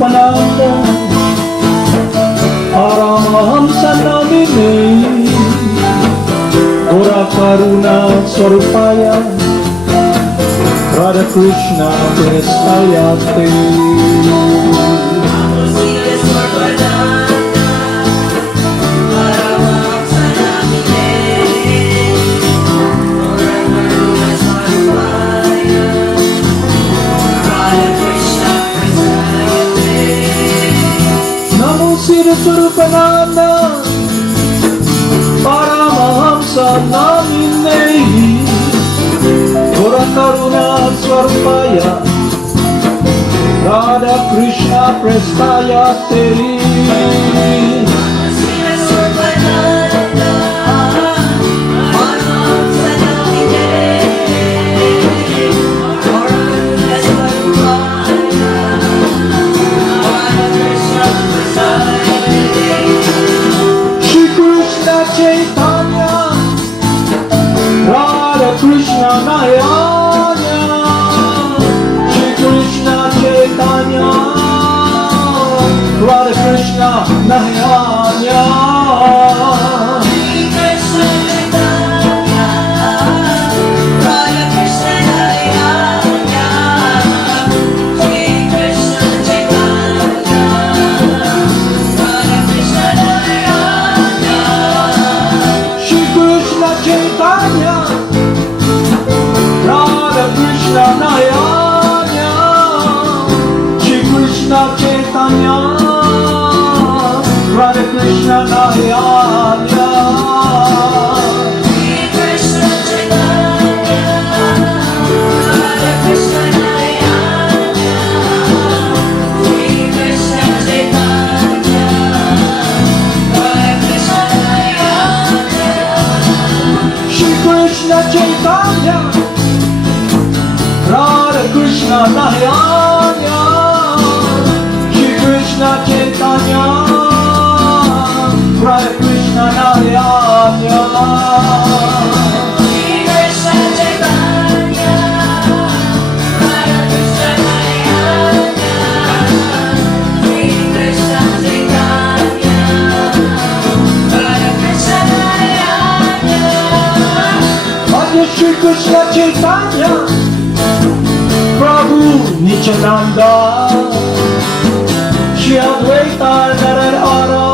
Siddhaswarupananda Paramahamsa namine Gora Karuna Swarupaya Radha Krishna Prestayate Siddhaswarupananda Paramahamsa namine Gora Karuna Swarupaya Radha Krishna Prestayate Chaitanya, Radha Krishna Nayanya, Shri Krishna Chaitanya, Radha Krishna Nayanya, Shri Krishna Chaitanya, Radha Krishna Nayanya, Shri Krishna Chaitanya, Radha Krishna Nayanya. Chaitanya, Radha Krishna Nayanya, Shri Krishna Chaitanya, Radha Krishna Nayanya, Shri Krishna Chaitanya, Radha Krishna Nayanya, Shri Krishna Chaitanya, Radha Krishna Nayanya. Shri Krishna Chaitanya, Radha Krishna Nayanya, Shri Krishna Chaitanya, Radha Krishna Nayanya, Shri Krishna Chaitanya, Radha Krishna Nayanya, Shri Krishna Chaitanya, Radha Krishna Nayanya. Shri Krishna Chaitanya, Prabhu Nityananda, Shri Advaita Narayana,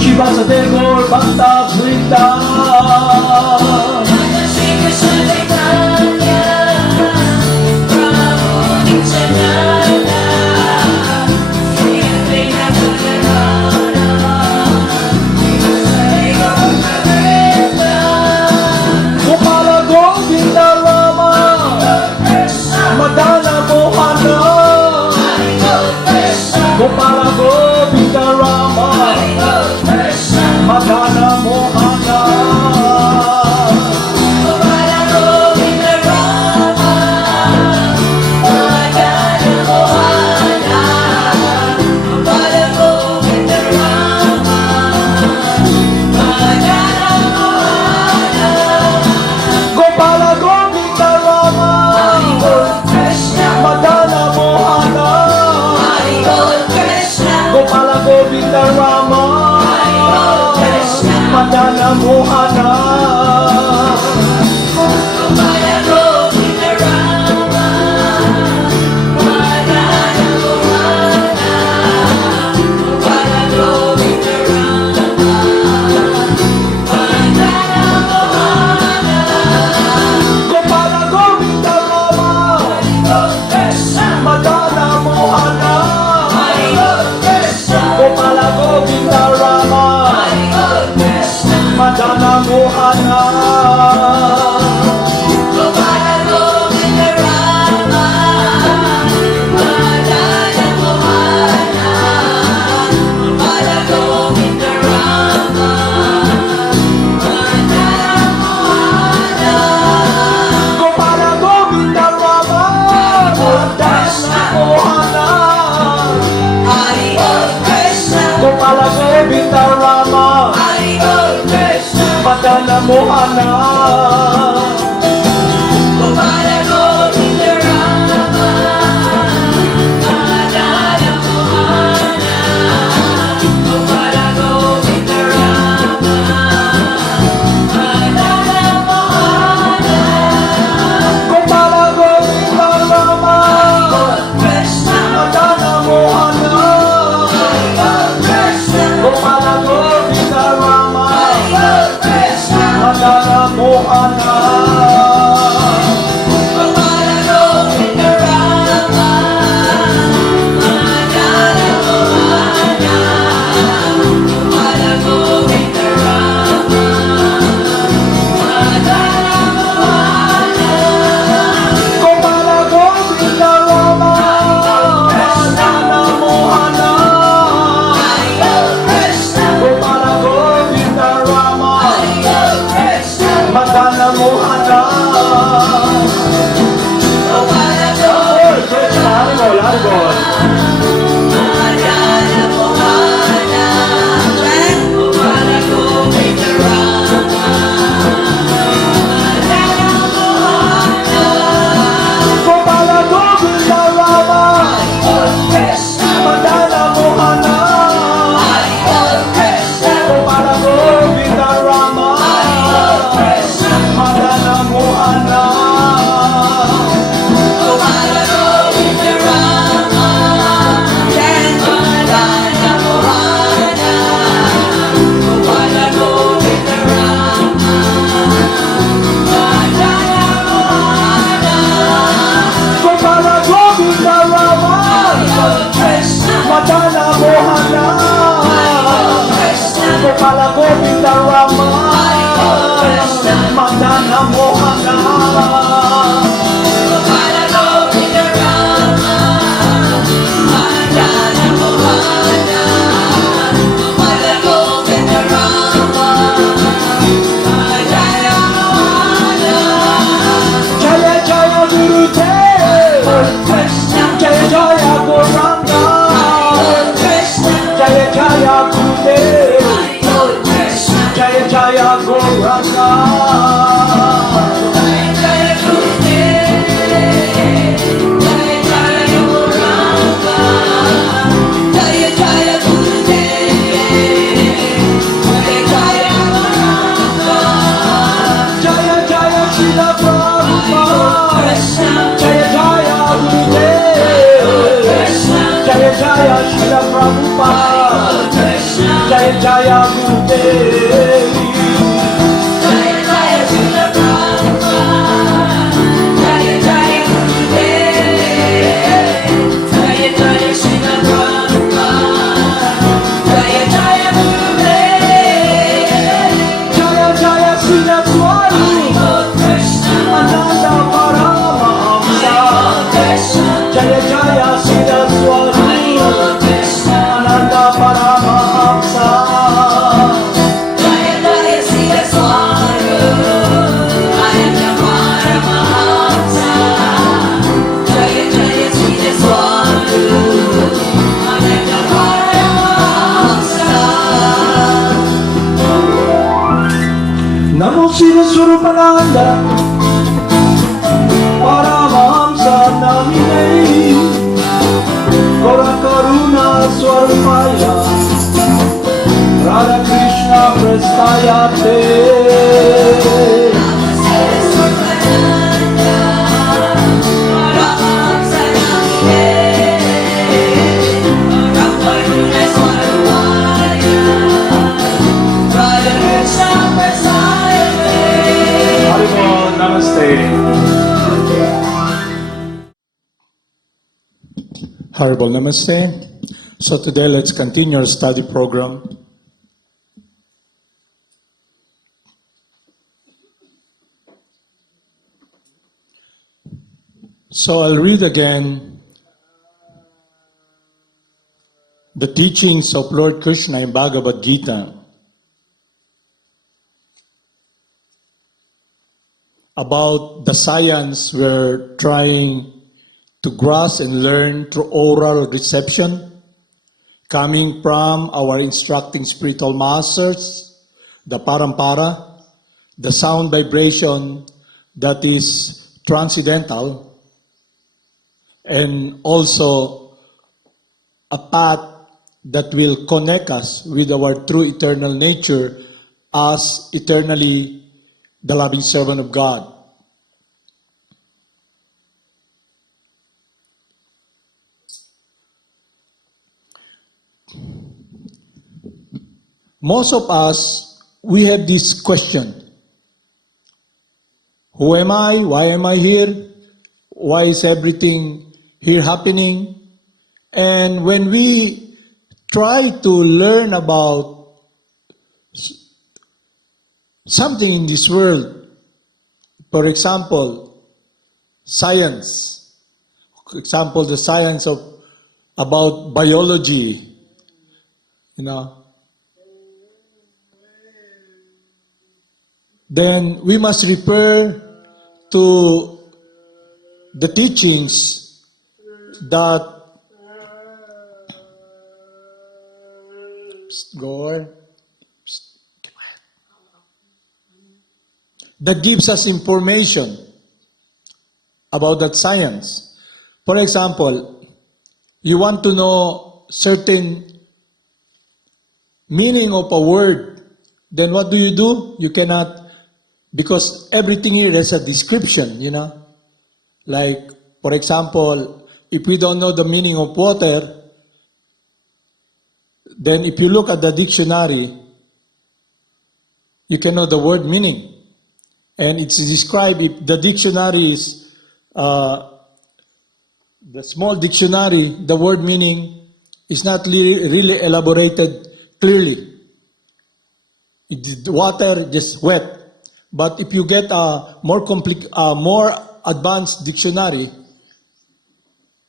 Shri Vasudeva Gaur Bhakta Vrinda. Shri Krishna Chaitanya, Prabhu Nityananda, Shri Advaita Narayana, Shri Vasudeva Gaur Bhakta. Gopala Govinda Rama, Madana Mohana, Gopala Govinda Rama, Madana Mohana, Gopala Govinda Rama, Madana Mohana, Gopala Govinda Rama, Madana Mohana. Gopala Govinda Rama, Madana Mohana, Gopala Govinda Rama, Madana Mohana, Gopala Govinda Rama, Madana Mohana, Gopala Govinda Rama, Madana Mohana. Gopala Govinda Rama, Madana Mohana, Gopala Govinda Rama, Madana Mohana. Madana Mohana. Jaya Jaya Gurudev, Jaya Jaya Gauranga, Jaya Jaya Gurudev, Jaya Jaya Gauranga. Jaya Jaya Srila Prabhupada, Jaya Jaya Gurudev, Jaya Jaya Srila Prabhupada, Jaya Jaya Gurudev. Jaya Jaya Siddhaswarupananda Paramahamsa, Jaya Jaya Siddhaswarupananda Paramahamsa. Namo Siddhaswarupananda Paramahamsa Namine Gaura Karuna Swarupaya Radha Krishna Prastayate. Haribol, Namaste. Haribol, Namaste. So today let's continue our study program. So I'll read again the teachings of Lord Krishna in Bhagavad Gita about the science we're trying to grasp and learn through oral reception, coming from our instructing spiritual masters, the parampara, the sound vibration that is transcendental, and also a path that will connect us with our true eternal nature as eternally the loving servant of God. Most of us, we have this question. Who am I? Why am I here? Why is everything here happening? And when we try to learn about something in this world, for example, science, for example, the science about biology, then we must refer to the teachings that that gives us information about that science. For example, you want to know certain meaning of a word, then what do? You cannot, because everything here has a description, Like, for example, if we don't know the meaning of water, then if you look at the dictionary, you can know the word meaning. And it's described, if the dictionary is the small dictionary, the word meaning is not really elaborated clearly. It's water, just wet. But if you get a more advanced dictionary,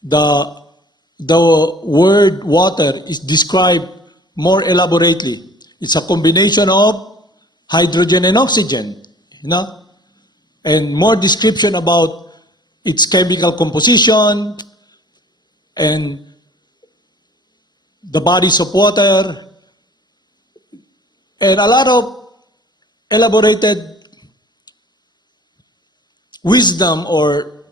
the word water is described more elaborately. It's a combination of hydrogen and oxygen, and more description about its chemical composition and the bodies of water, and a lot of elaborated wisdom or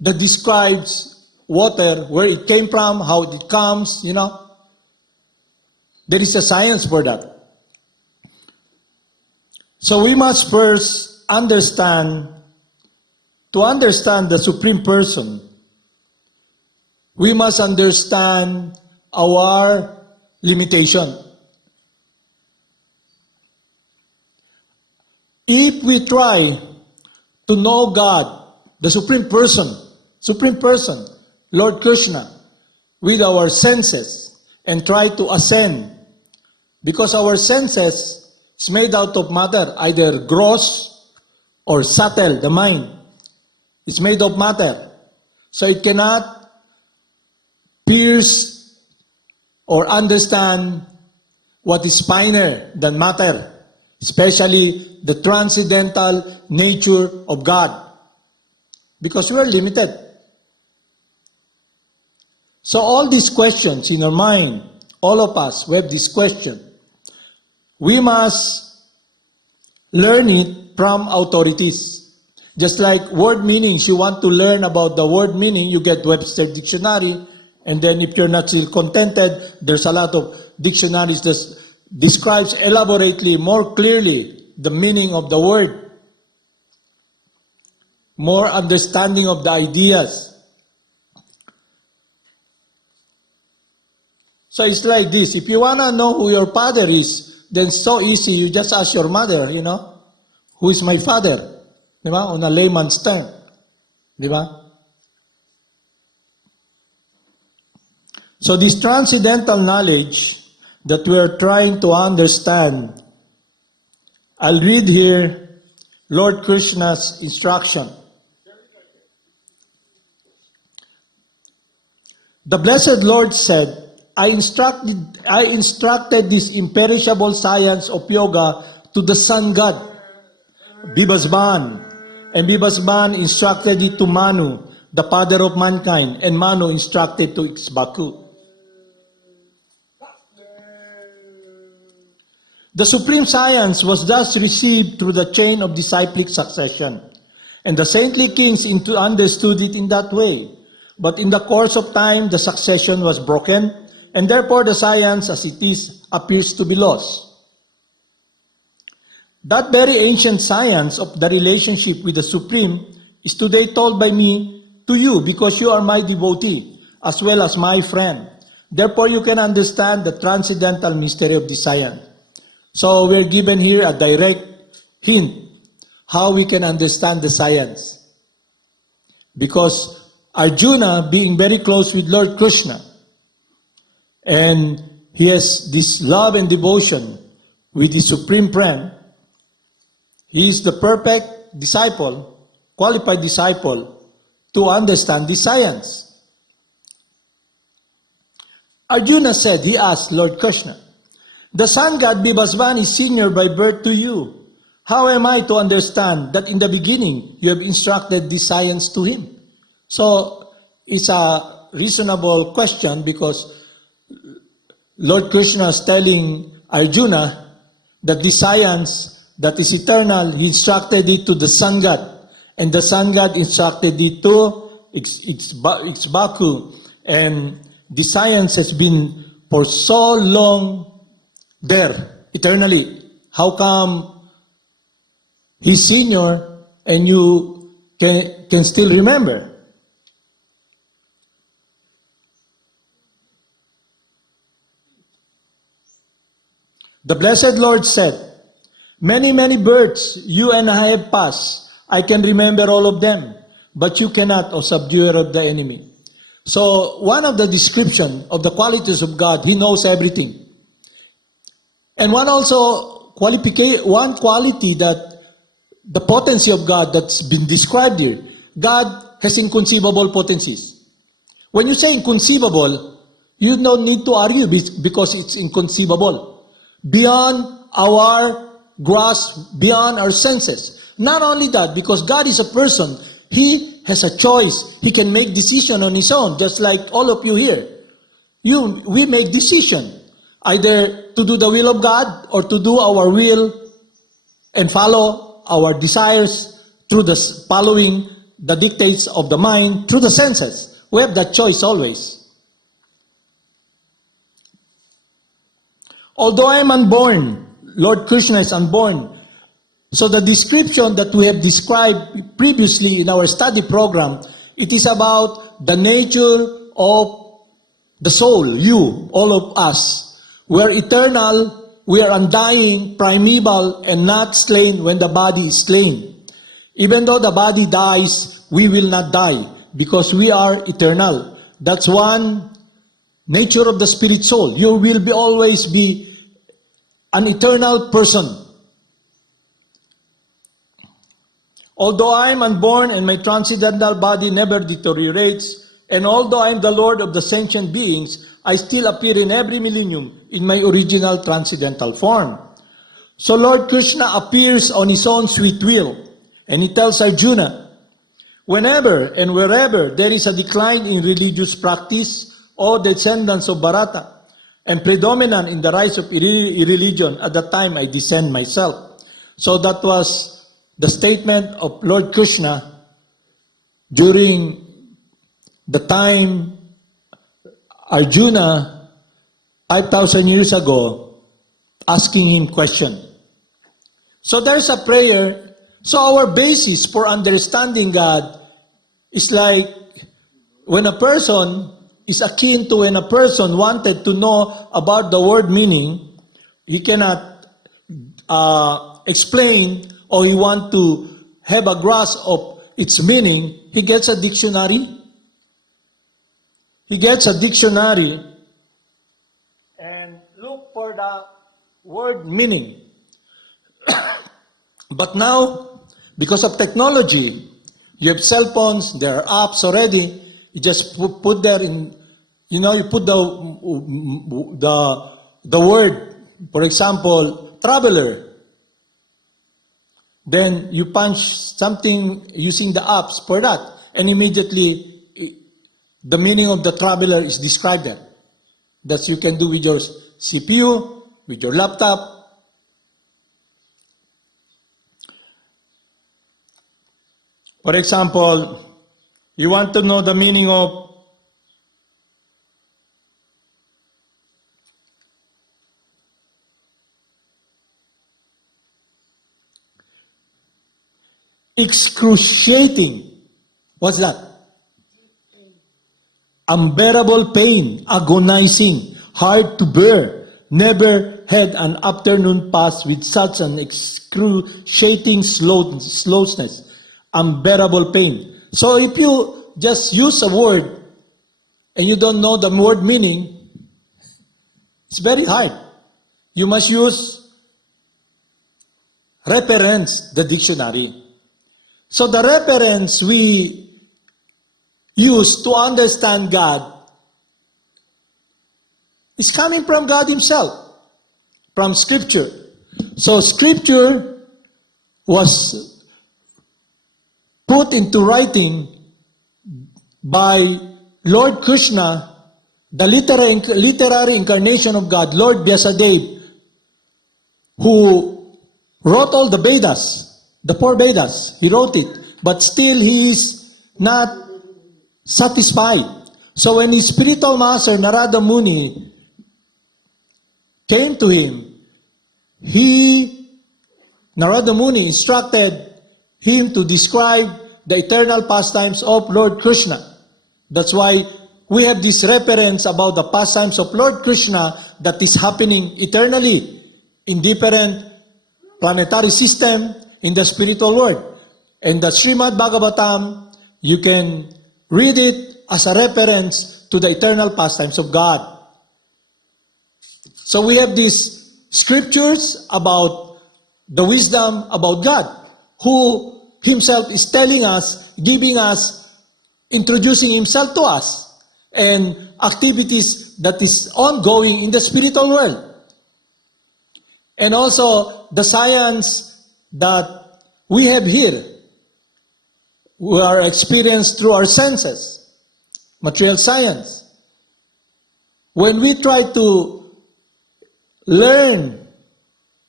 that describes water, where it came from, how it comes, There is a science for that. So we must first understand, to understand the Supreme Person, we must understand our limitation. If we try to know God, the Supreme Person, Lord Krsna, with our senses and try to ascend, because our senses is made out of matter, either gross or subtle, the mind. It's made of matter. So it cannot pierce or understand what is finer than matter, especially the transcendental nature of God, because we are limited. So all these questions in our mind, all of us, we have this question. We must learn it from authorities. Just like word meanings, you want to learn about the word meaning, you get Webster Dictionary, and then if you're not still contented, there's a lot of dictionaries that describes elaborately, more clearly, the meaning of the word. More understanding of the ideas. So it's like this. If you want to know who your father is, then it's so easy. You just ask your mother, who is my father? Diba? On a layman's term. Diba? So this transcendental knowledge that we are trying to understand, I'll read here Lord Krishna's instruction. The Blessed Lord said, I instructed this imperishable science of yoga to the sun god, Bhagavan, and Bhagavan instructed it to Manu, the father of mankind, and Manu instructed to Ikshvaku. The supreme science was thus received through the chain of disciplic succession, and the saintly kings understood it in that way. But in the course of time, the succession was broken, and therefore the science as it is appears to be lost. That very ancient science of the relationship with the Supreme is today told by me to you because you are my devotee as well as my friend. Therefore you can understand the transcendental mystery of this science. So we're given here a direct hint how we can understand the science. Because Arjuna, being very close with Lord Krishna, and he has this love and devotion with the Supreme Friend, he is the perfect disciple, qualified disciple, to understand the science. Arjuna said, he asked Lord Krishna, the sun god Bhagavan is senior by birth to you. How am I to understand that in the beginning you have instructed this science to him? So it's a reasonable question because Lord Krishna is telling Arjuna that the science that is eternal, he instructed it to the sun god. And the sun god instructed it to its Baku. And the science has been for so long there, eternally. How come he's senior and you can still remember? The blessed Lord said, many, many births you and I have passed. I can remember all of them, but you cannot, O subduer of the enemy. So one of the description of the qualities of God, he knows everything. And one quality that the potency of God that's been described here, God has inconceivable potencies. When you say inconceivable, you don't need to argue because it's inconceivable. Beyond our grasp, beyond our senses. Not only that, because God is a person, he has a choice. He can make decision on his own, just like all of you here. We make decision, either to do the will of God or to do our will and follow our desires through following the dictates of the mind through the senses. We have that choice always. Although I am unborn, Lord Krishna is unborn. So the description that we have described previously in our study program, it is about the nature of the soul, you, all of us. We are eternal, we are undying, primeval, and not slain when the body is slain. Even though the body dies, we will not die because we are eternal. That's one nature of the spirit soul. You will always be an eternal person. Although I am unborn and my transcendental body never deteriorates, and although I am the Lord of the sentient beings, I still appear in every millennium in my original transcendental form. So Lord Krishna appears on his own sweet will, and he tells Arjuna, whenever and wherever there is a decline in religious practice, or descendants of Bharata, and predominant in the rise of irreligion, at that time I descend myself. So that was the statement of Lord Krishna during the time Arjuna, 5,000 years ago, asking him question. So there's a prayer. So our basis for understanding God is like when a person is akin to when a person wanted to know about the word meaning, he cannot explain or he want to have a grasp of its meaning, he gets a dictionary. He gets a dictionary and look for the word meaning. But now, because of technology, you have cell phones, there are apps already. You just put there in, you put the word, for example, traveler. Then you punch something using the apps for that, and immediately the meaning of the traveler is described there. That you can do with your CPU, with your laptop. For example, you want to know the meaning of excruciating. What's that? Unbearable pain, agonizing, hard to bear, never had an afternoon pass with such an excruciating slowness, unbearable pain. So if you just use a word and you don't know the word meaning, it's very hard. You must use reference, the dictionary. So the reference we use to understand God is coming from God Himself, from Scripture. So Scripture was put into writing by Lord Krsna, the literary incarnation of God, Lord Vyasadeva, who wrote all the Vedas, the 4 Vedas. He wrote it, but still he is not satisfied. So when his spiritual master, Narada Muni, came to him, Narada Muni instructed him to describe the eternal pastimes of Lord Krsna. That's why we have this reference about the pastimes of Lord Krsna that is happening eternally in different planetary system in the spiritual world. And the Srimad Bhagavatam, you can read it as a reference to the eternal pastimes of God. So we have these scriptures about the wisdom about God, who Himself is telling us, giving us, introducing Himself to us, and activities that is ongoing in the spiritual world. And also the science that we have here, we are experienced through our senses, material science. When we try to learn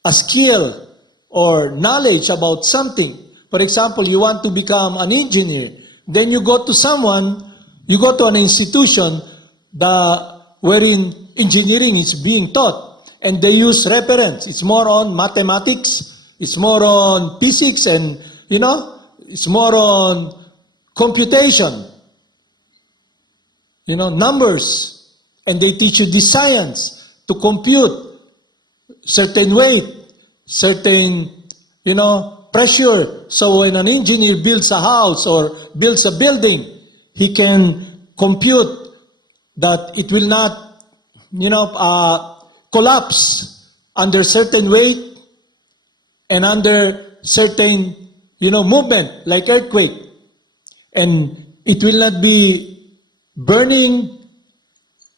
a skill or knowledge about something, for example, you want to become an engineer, then you go to someone, you go to an institution wherein engineering is being taught, and they use reference. It's more on mathematics, it's more on physics, and it's more on computation, numbers, and they teach you the science to compute certain weight, certain, pressure. So when an engineer builds a house or builds a building, he can compute that it will not, collapse under certain weight and under certain, movement, like earthquake. And it will not be burning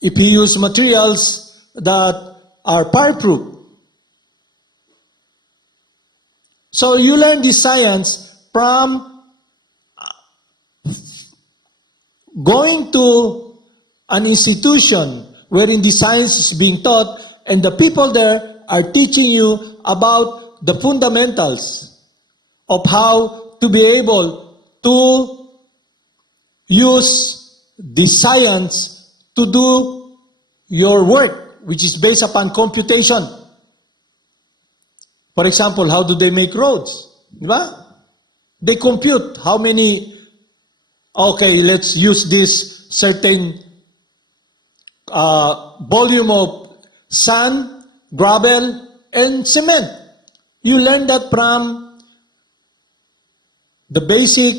if he use materials that are fireproof. So you learn this science from going to an institution wherein the science is being taught, and the people there are teaching you about the fundamentals of how to be able to use the science to do your work, which is based upon computation. For example, how do they make roads? Diba? They compute how many, let's use this certain volume of sand, gravel, and cement. You learn that from the basic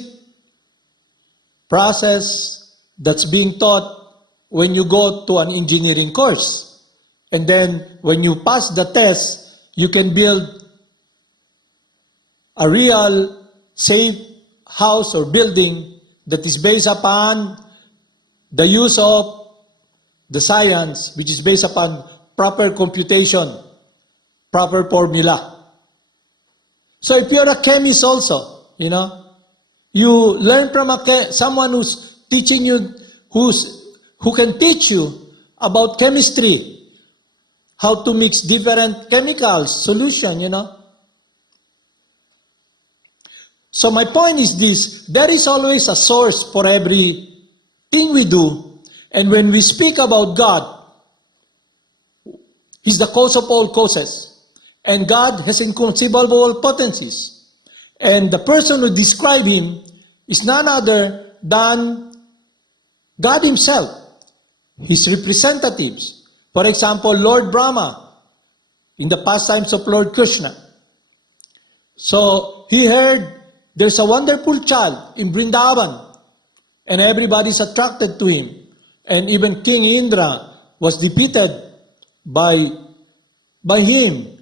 process that's being taught when you go to an engineering course. And then when you pass the test, you can build a real safe house or building that is based upon the use of the science, which is based upon proper computation, proper formula. So if you're a chemist also, you learn from someone who's teaching you, who can teach you about chemistry, how to mix different chemicals, solution, So my point is this: there is always a source for everything we do. And when we speak about God, He's the cause of all causes. And God has inconceivable potencies. And the person who describes Him is none other than God Himself, His representatives. For example, Lord Brahma in the pastimes of Lord Krishna. So he heard there's a wonderful child in Vrindavan, and everybody's attracted to him. And even King Indra was defeated by him.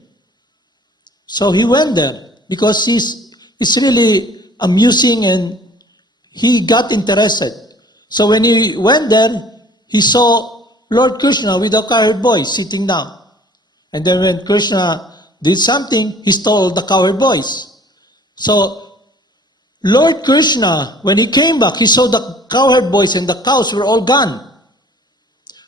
So he went there because it's really amusing, and he got interested. So when he went there, he saw Lord Krishna with a cowherd boy sitting down. And then when Krishna did something, he stole the cowherd boys. So Lord Krishna, when he came back, he saw the cowherd boys and the cows were all gone.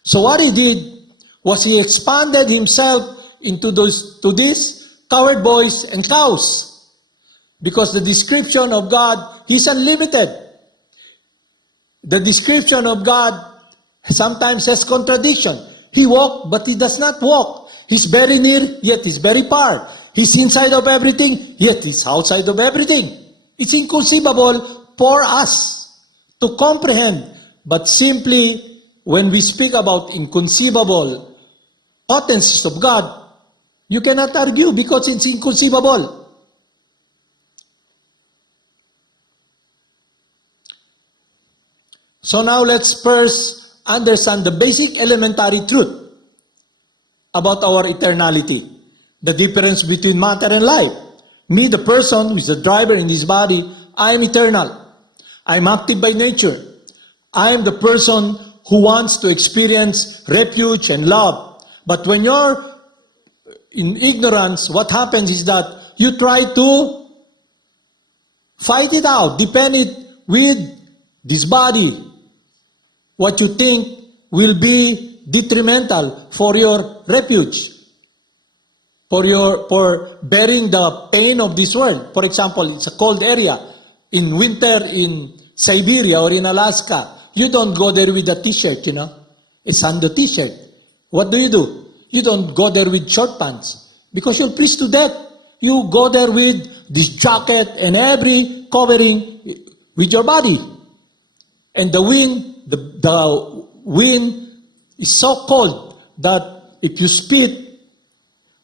So what he did was he expanded himself into these cowherd boys and cows. Because the description of God, He's unlimited. The description of God sometimes has contradiction. He walked, but He does not walk. He's very near, yet He's very far. He's inside of everything, yet He's outside of everything. It's inconceivable for us to comprehend. But simply, when we speak about inconceivable potencies of God, you cannot argue because it's inconceivable. So now let's first understand the basic elementary truth about our eternality. The difference between matter and life. Me, the person who is the driver in this body, I am eternal. I am active by nature. I am the person who wants to experience refuge and love. But when you're in ignorance, what happens is that you try to fight it out, depend it with this body. What you think will be detrimental for your refuge, for bearing the pain of this world. For example, it's a cold area. In winter in Siberia or in Alaska, you don't go there with a t-shirt, a sando t-shirt. What do? You don't go there with short pants because you'll freeze to death. You go there with this jacket and every covering with your body. And the wind is so cold that if you spit,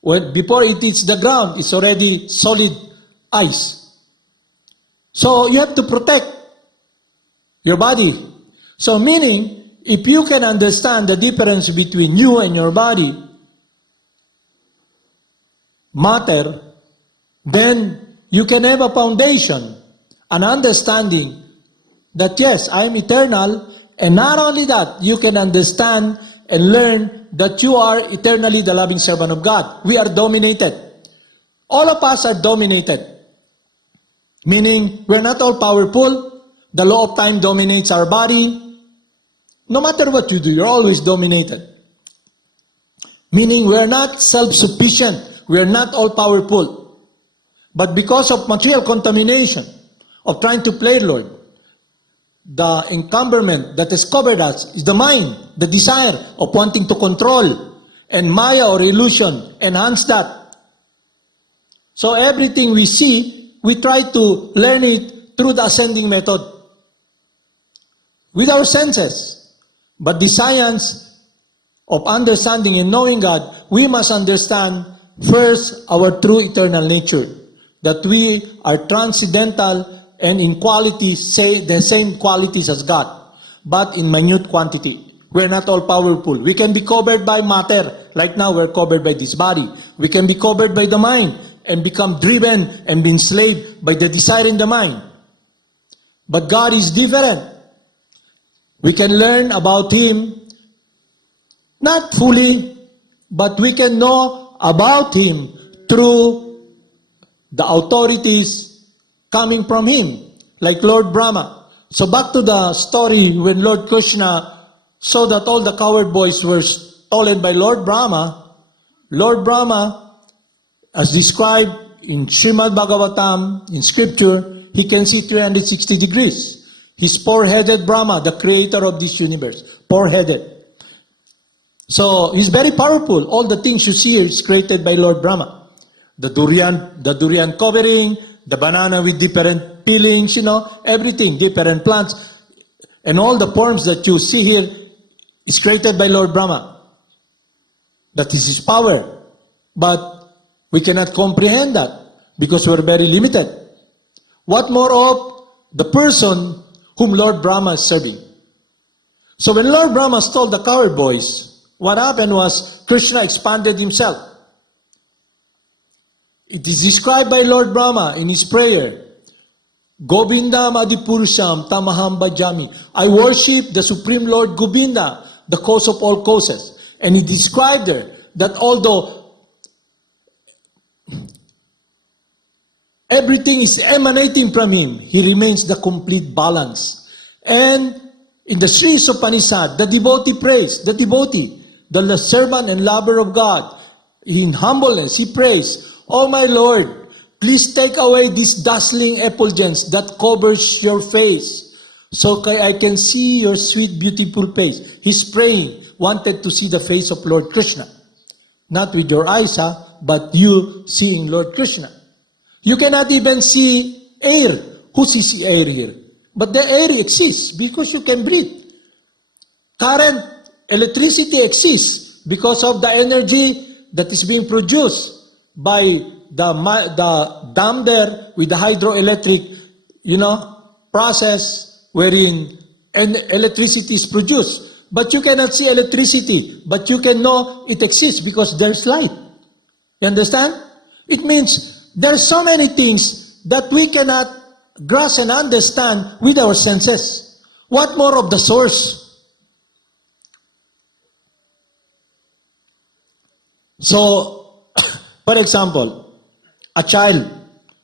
before it hits the ground, it's already solid ice. So you have to protect your body. So meaning, if you can understand the difference between you and your body, matter, then you can have a foundation, an understanding that yes, I am eternal, and not only that, you can understand and learn that you are eternally the loving servant of God. We are dominated. All of us are dominated. Meaning, we're not all powerful. The law of time dominates our body. No matter what you do, you're always dominated. Meaning, we're not self-sufficient. We're not all powerful. But because of material contamination, of trying to play Lord, the encumberment that has covered us is the mind, the desire of wanting to control. And Maya or illusion enhance that. So everything we see, we try to learn it through the ascending method. With our senses. But the science of understanding and knowing God, we must understand first our true eternal nature. That we are transcendental and in quality say the same qualities as God, but in minute quantity. We're not all powerful. We can be covered by matter. Right now, we're covered by this body. We can be covered by the mind and become driven and be enslaved by the desire in the mind. But God is different. We can learn about Him, not fully, but we can know about Him through the authorities coming from Him, like Lord Brahma. So back to the story when Lord Krishna saw that all the cowherd boys were stolen by Lord Brahma, as described in Srimad Bhagavatam, in scripture, he can see 360 degrees. He's four-headed Brahma, the creator of this universe. Four-headed. So, he's very powerful. All the things you see here is created by Lord Brahma. The durian covering, the banana with different peelings, everything, different plants. And all the forms that you see here is created by Lord Brahma. That is His power. But We cannot comprehend that because we're very limited. What more of the person whom Lord Brahma is serving? So when Lord Brahma stole the cowherd boys, what happened was Krishna expanded himself. It is described by Lord Brahma in his prayer. Govindam Adipurusham Tamaham Bhajami. I worship the Supreme Lord Govinda, the cause of all causes. And he described there that although everything is emanating from him, he remains the complete balance. And in the Sri Upanishad, the devotee prays, the devotee, the servant and lover of God, in humbleness, he prays, "Oh my Lord, please take away this dazzling effulgence that covers your face, so I can see your sweet, beautiful face." He's praying, wanted to see the face of Lord Krishna. Not with your eyes, but you seeing Lord Krishna. You cannot even see air. Who sees air here? But the air exists because you can breathe. Current, electricity exists because of the energy that is being produced by the dam there with the hydroelectric, process wherein electricity is produced. But you cannot see electricity, but you can know it exists because there's light. You understand? It means there's so many things that we cannot grasp and understand with our senses. What more of the source? So, for example, a child,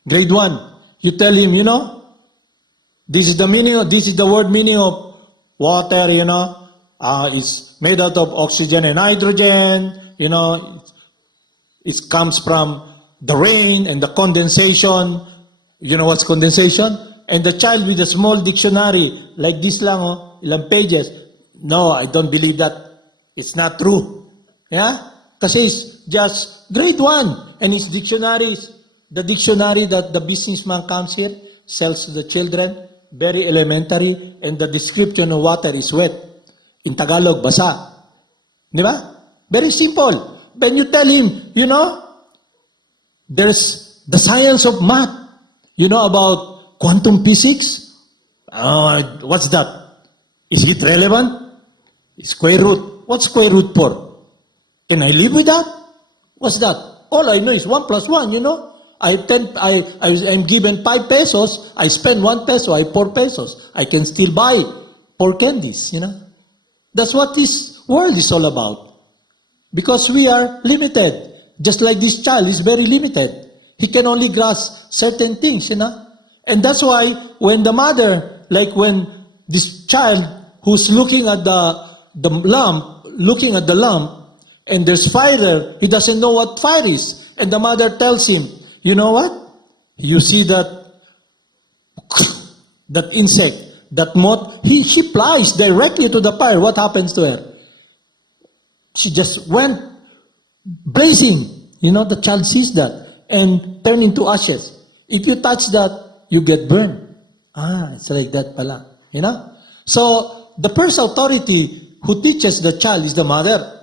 grade 1, you tell him, this is the word meaning of water, it's made out of oxygen and hydrogen, it comes from the rain and the condensation. You know what's condensation? And the child with a small dictionary, like this lang, ilang pages, no, I don't believe that. It's not true. Yeah? Kasi it's just grade 1, and his dictionaries, the dictionary that the businessman comes here, sells to the children, very elementary, and the description of water is wet. In Tagalog, basa. Di ba? Very simple. When you tell him, there's the science of math. About quantum physics? What's that? Is it relevant? Square root. What's square root for? Can I live with that? What's that? All I know is 1 plus 1, I'm given 5 pesos, I spend 1 peso, I 4 pesos. I can still buy 4 candies, That's what this world is all about. Because we are limited. Just like this child is very limited. He can only grasp certain things, And that's why when the mother, like when this child who's looking at the lamp, and there's fire there, he doesn't know what fire is. And the mother tells him, you know what? You see that insect, that moth, she flies directly to the fire. What happens to her? She just went blazing. The child sees that and turn into ashes. If you touch that, you get burned. It's like that pala. So, the first authority who teaches the child is the mother.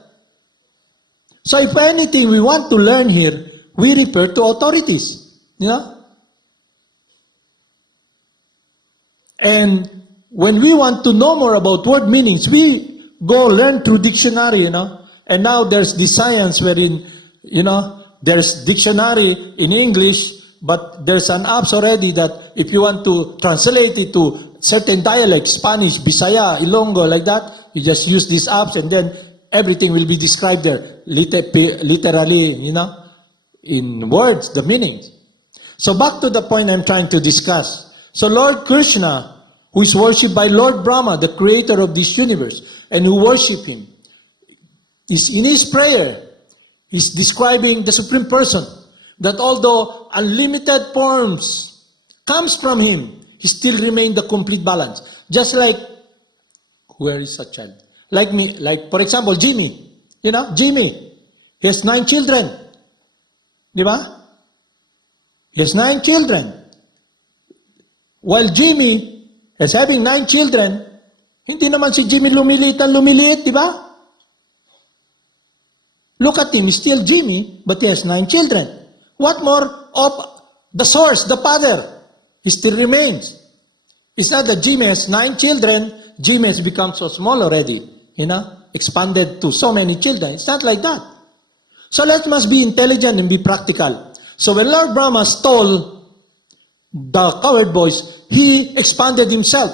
So, if anything we want to learn here, we refer to authorities. And when we want to know more about word meanings, we go learn through dictionary, And now there's the science wherein, there's dictionary in English, but there's an apps already that if you want to translate it to certain dialects, Spanish, Bisaya, Ilonggo, like that, you just use these apps and then everything will be described there, literally, in words, the meanings. So back to the point I'm trying to discuss. So Lord Krishna, who is worshipped by Lord Brahma, the creator of this universe, and who worship him, is in his prayer, he's describing the Supreme Person, that although unlimited forms comes from him, he still remains the complete balance. Just like, where is a child? Like me, for example, Jimmy. Jimmy, he has 9 children. Di ba? He has 9 children. While Jimmy is having 9 children, hindi naman si Jimmy lumiliit, di ba? Look at him, he's still Jimmy, but he has 9 children. What more of the source, the Father? He still remains. It's not that Jimmy has 9 children, Jimmy has become so small already, expanded to so many children. It's not like that. So let us be intelligent and be practical. So when Lord Brahma stole the cowherd boys, he expanded himself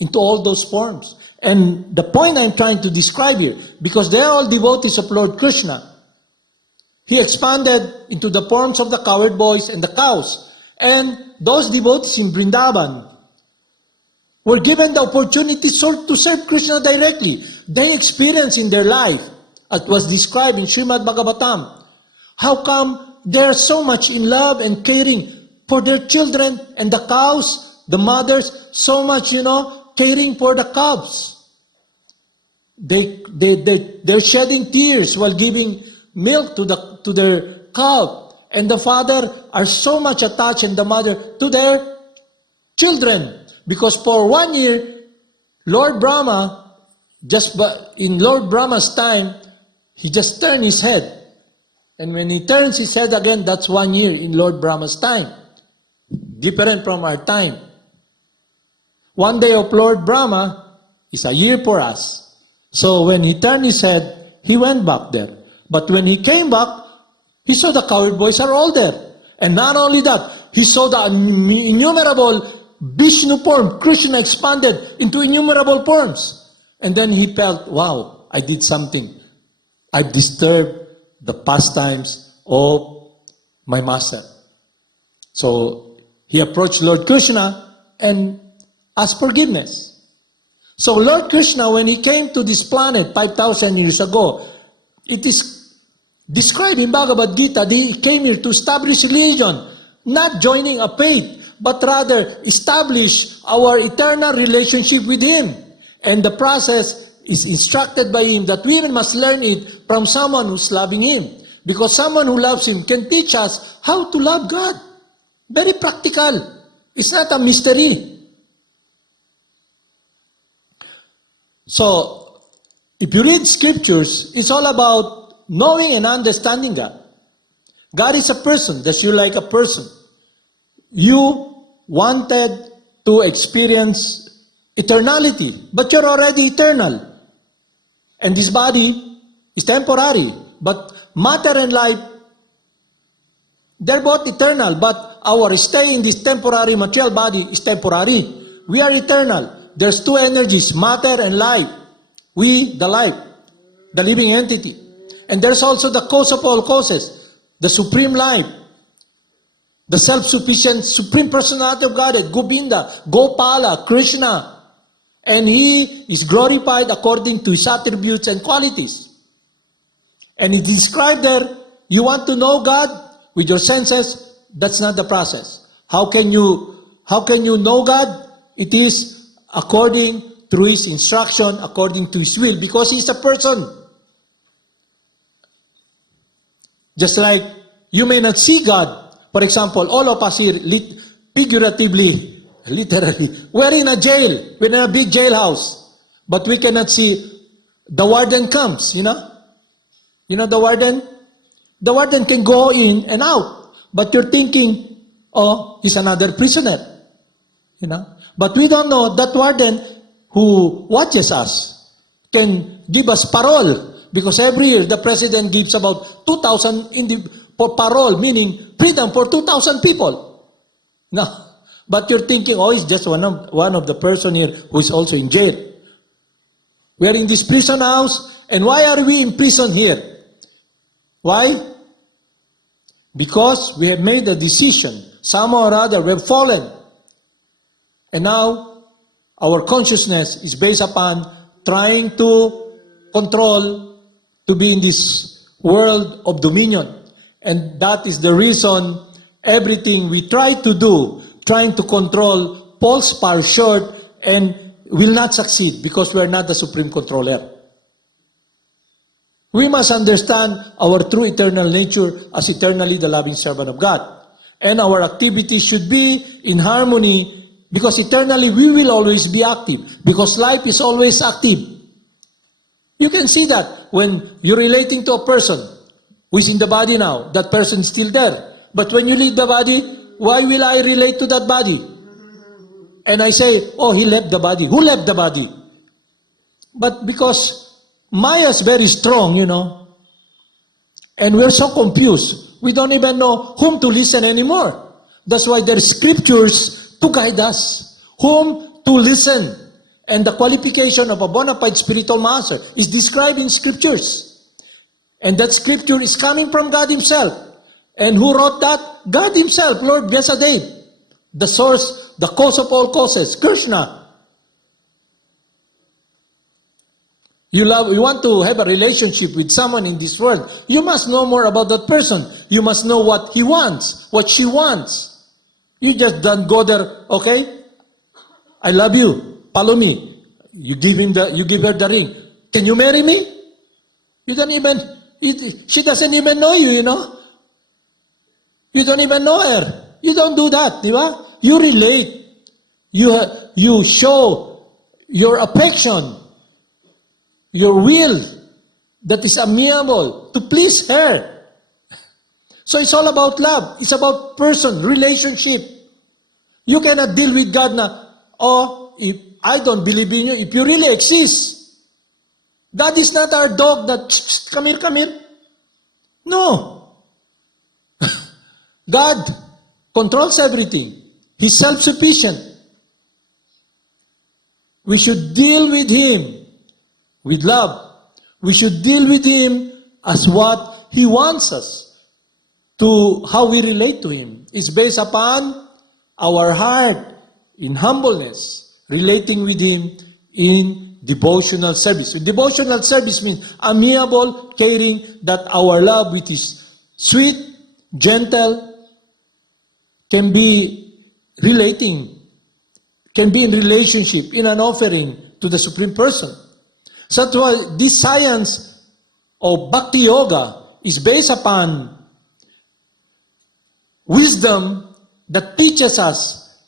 into all those forms. And the point I'm trying to describe here, because they are all devotees of Lord Krishna, he expanded into the forms of the cowherd boys and the cows. And those devotees in Vrindavan were given the opportunity to serve Krishna directly. They experienced in their life, as was described in Srimad Bhagavatam, how come they're so much in love and caring for their children and the cows, the mothers, so much, caring for the calves. They're shedding tears while giving milk to their cow. And the father are so much attached, and the mother, to their children. Because for 1 year, Lord Brahma, in Lord Brahma's time, he just turned his head. And when he turns his head again, that's 1 year in Lord Brahma's time. Different from our time. 1 day of Lord Brahma is a year for us. So when he turned his head, he went back there. But when he came back, he saw the cowherd boys are all there. And not only that, he saw the innumerable Vishnu form. Krishna expanded into innumerable forms. And then he felt, wow, I did something. I disturbed the pastimes of my master. So he approached Lord Krishna and asked forgiveness. So Lord Krishna, when he came to this planet 5,000 years ago, it is described in Bhagavad Gita that he came here to establish religion, not joining a faith, but rather establish our eternal relationship with him. And the process is instructed by him that we must learn it from someone who's loving him. Because someone who loves him can teach us how to love God. Very practical. It's not a mystery. So, if you read scriptures, it's all about knowing and understanding God. God is a person, just you like a person. You wanted to experience eternality, but you're already eternal. And this body is temporary. But matter and life, they're both eternal, but our stay in this temporary material body is temporary. We are eternal. There's 2 energies, matter and life. We, the life, the living entity. And there's also the cause of all causes, the supreme life, the self-sufficient supreme personality of Godhead, Govinda, Gopala, Krishna. And he is glorified according to his attributes and qualities. And it is described there, you want to know God with your senses, that's not the process. How can you know God? It is according through his instruction, according to his will, because he's a person. Just like you may not see God. For example, all of us here, figuratively, literally, we're in a jail, we're in a big jailhouse, but we cannot see the warden comes, You know the warden? The warden can go in and out, but you're thinking, oh, he's another prisoner, But we don't know that warden who watches us can give us parole, because every year the president gives about 2,000 for parole, meaning freedom for 2,000 people. No, but you're thinking, oh, it's just one of the person here who is also in jail. We are in this prison house, and why are we in prison here? Why? Because we have made a decision. Somehow or other, we have fallen. And now, our consciousness is based upon trying to control, to be in this world of dominion. And that is the reason everything we try to do, trying to control, falls far short and will not succeed because we are not the supreme controller. We must understand our true eternal nature as eternally the loving servant of God. And our activity should be in harmony, because eternally we will always be active, because life is always active. You can see that when you're relating to a person who is in the body now, that person is still there. But when you leave the body, why will I relate to that body? And I say, oh, he left the body. Who left the body? But because Maya's very strong, and we're so confused, we don't even know whom to listen anymore. That's why there's scriptures to guide us, whom to listen. And the qualification of a bona fide spiritual master is described in scriptures. And that scripture is coming from God Himself. And who wrote that? God Himself, Lord Vyasadeva. The source, the cause of all causes, Krsna. You want to have a relationship with someone in this world, you must know more about that person. You must know what he wants, what she wants. You just don't go there, okay? I love you. Follow me. You give her the ring. Can you marry me? She doesn't even know you, You don't even know her. You don't do that, di ba? You relate. You show your affection, your will that is amiable to please her. So it's all about love. It's about person, relationship. You cannot deal with God na, if I don't believe in you, if you really exist. God is not our dog that, come here. No. God controls everything. He's self-sufficient. We should deal with Him with love. We should deal with Him as what He wants us to, how we relate to Him. It's based upon our heart in humbleness, relating with Him in devotional service. Devotional service means amiable, caring, that our love, which is sweet, gentle, can be relating, can be in relationship, in an offering to the Supreme Person. So that's why this science of Bhakti Yoga is based upon wisdom that teaches us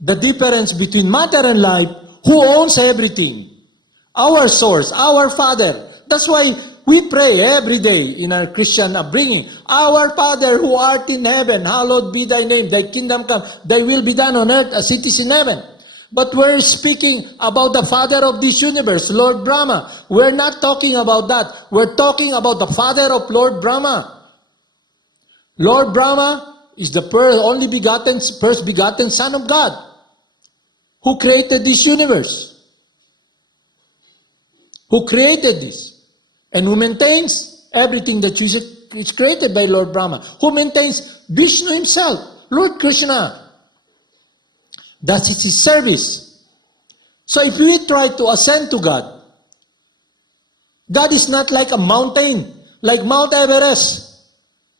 the difference between matter and life, who owns everything. Our source, our Father. That's why we pray every day in our Christian upbringing. Our Father who art in heaven, hallowed be thy name. Thy kingdom come. Thy will be done on earth as it is in heaven. But we're speaking about the Father of this universe, Lord Brahma. We're not talking about that. We're talking about the Father of Lord Brahma. Lord Brahma is the first begotten Son of God, who created this universe, who created this, and who maintains everything that is created by Lord Brahma, who maintains Vishnu himself, Lord Krsna. That is His service. So if we try to ascend to God, God is not like a mountain, like Mount Everest.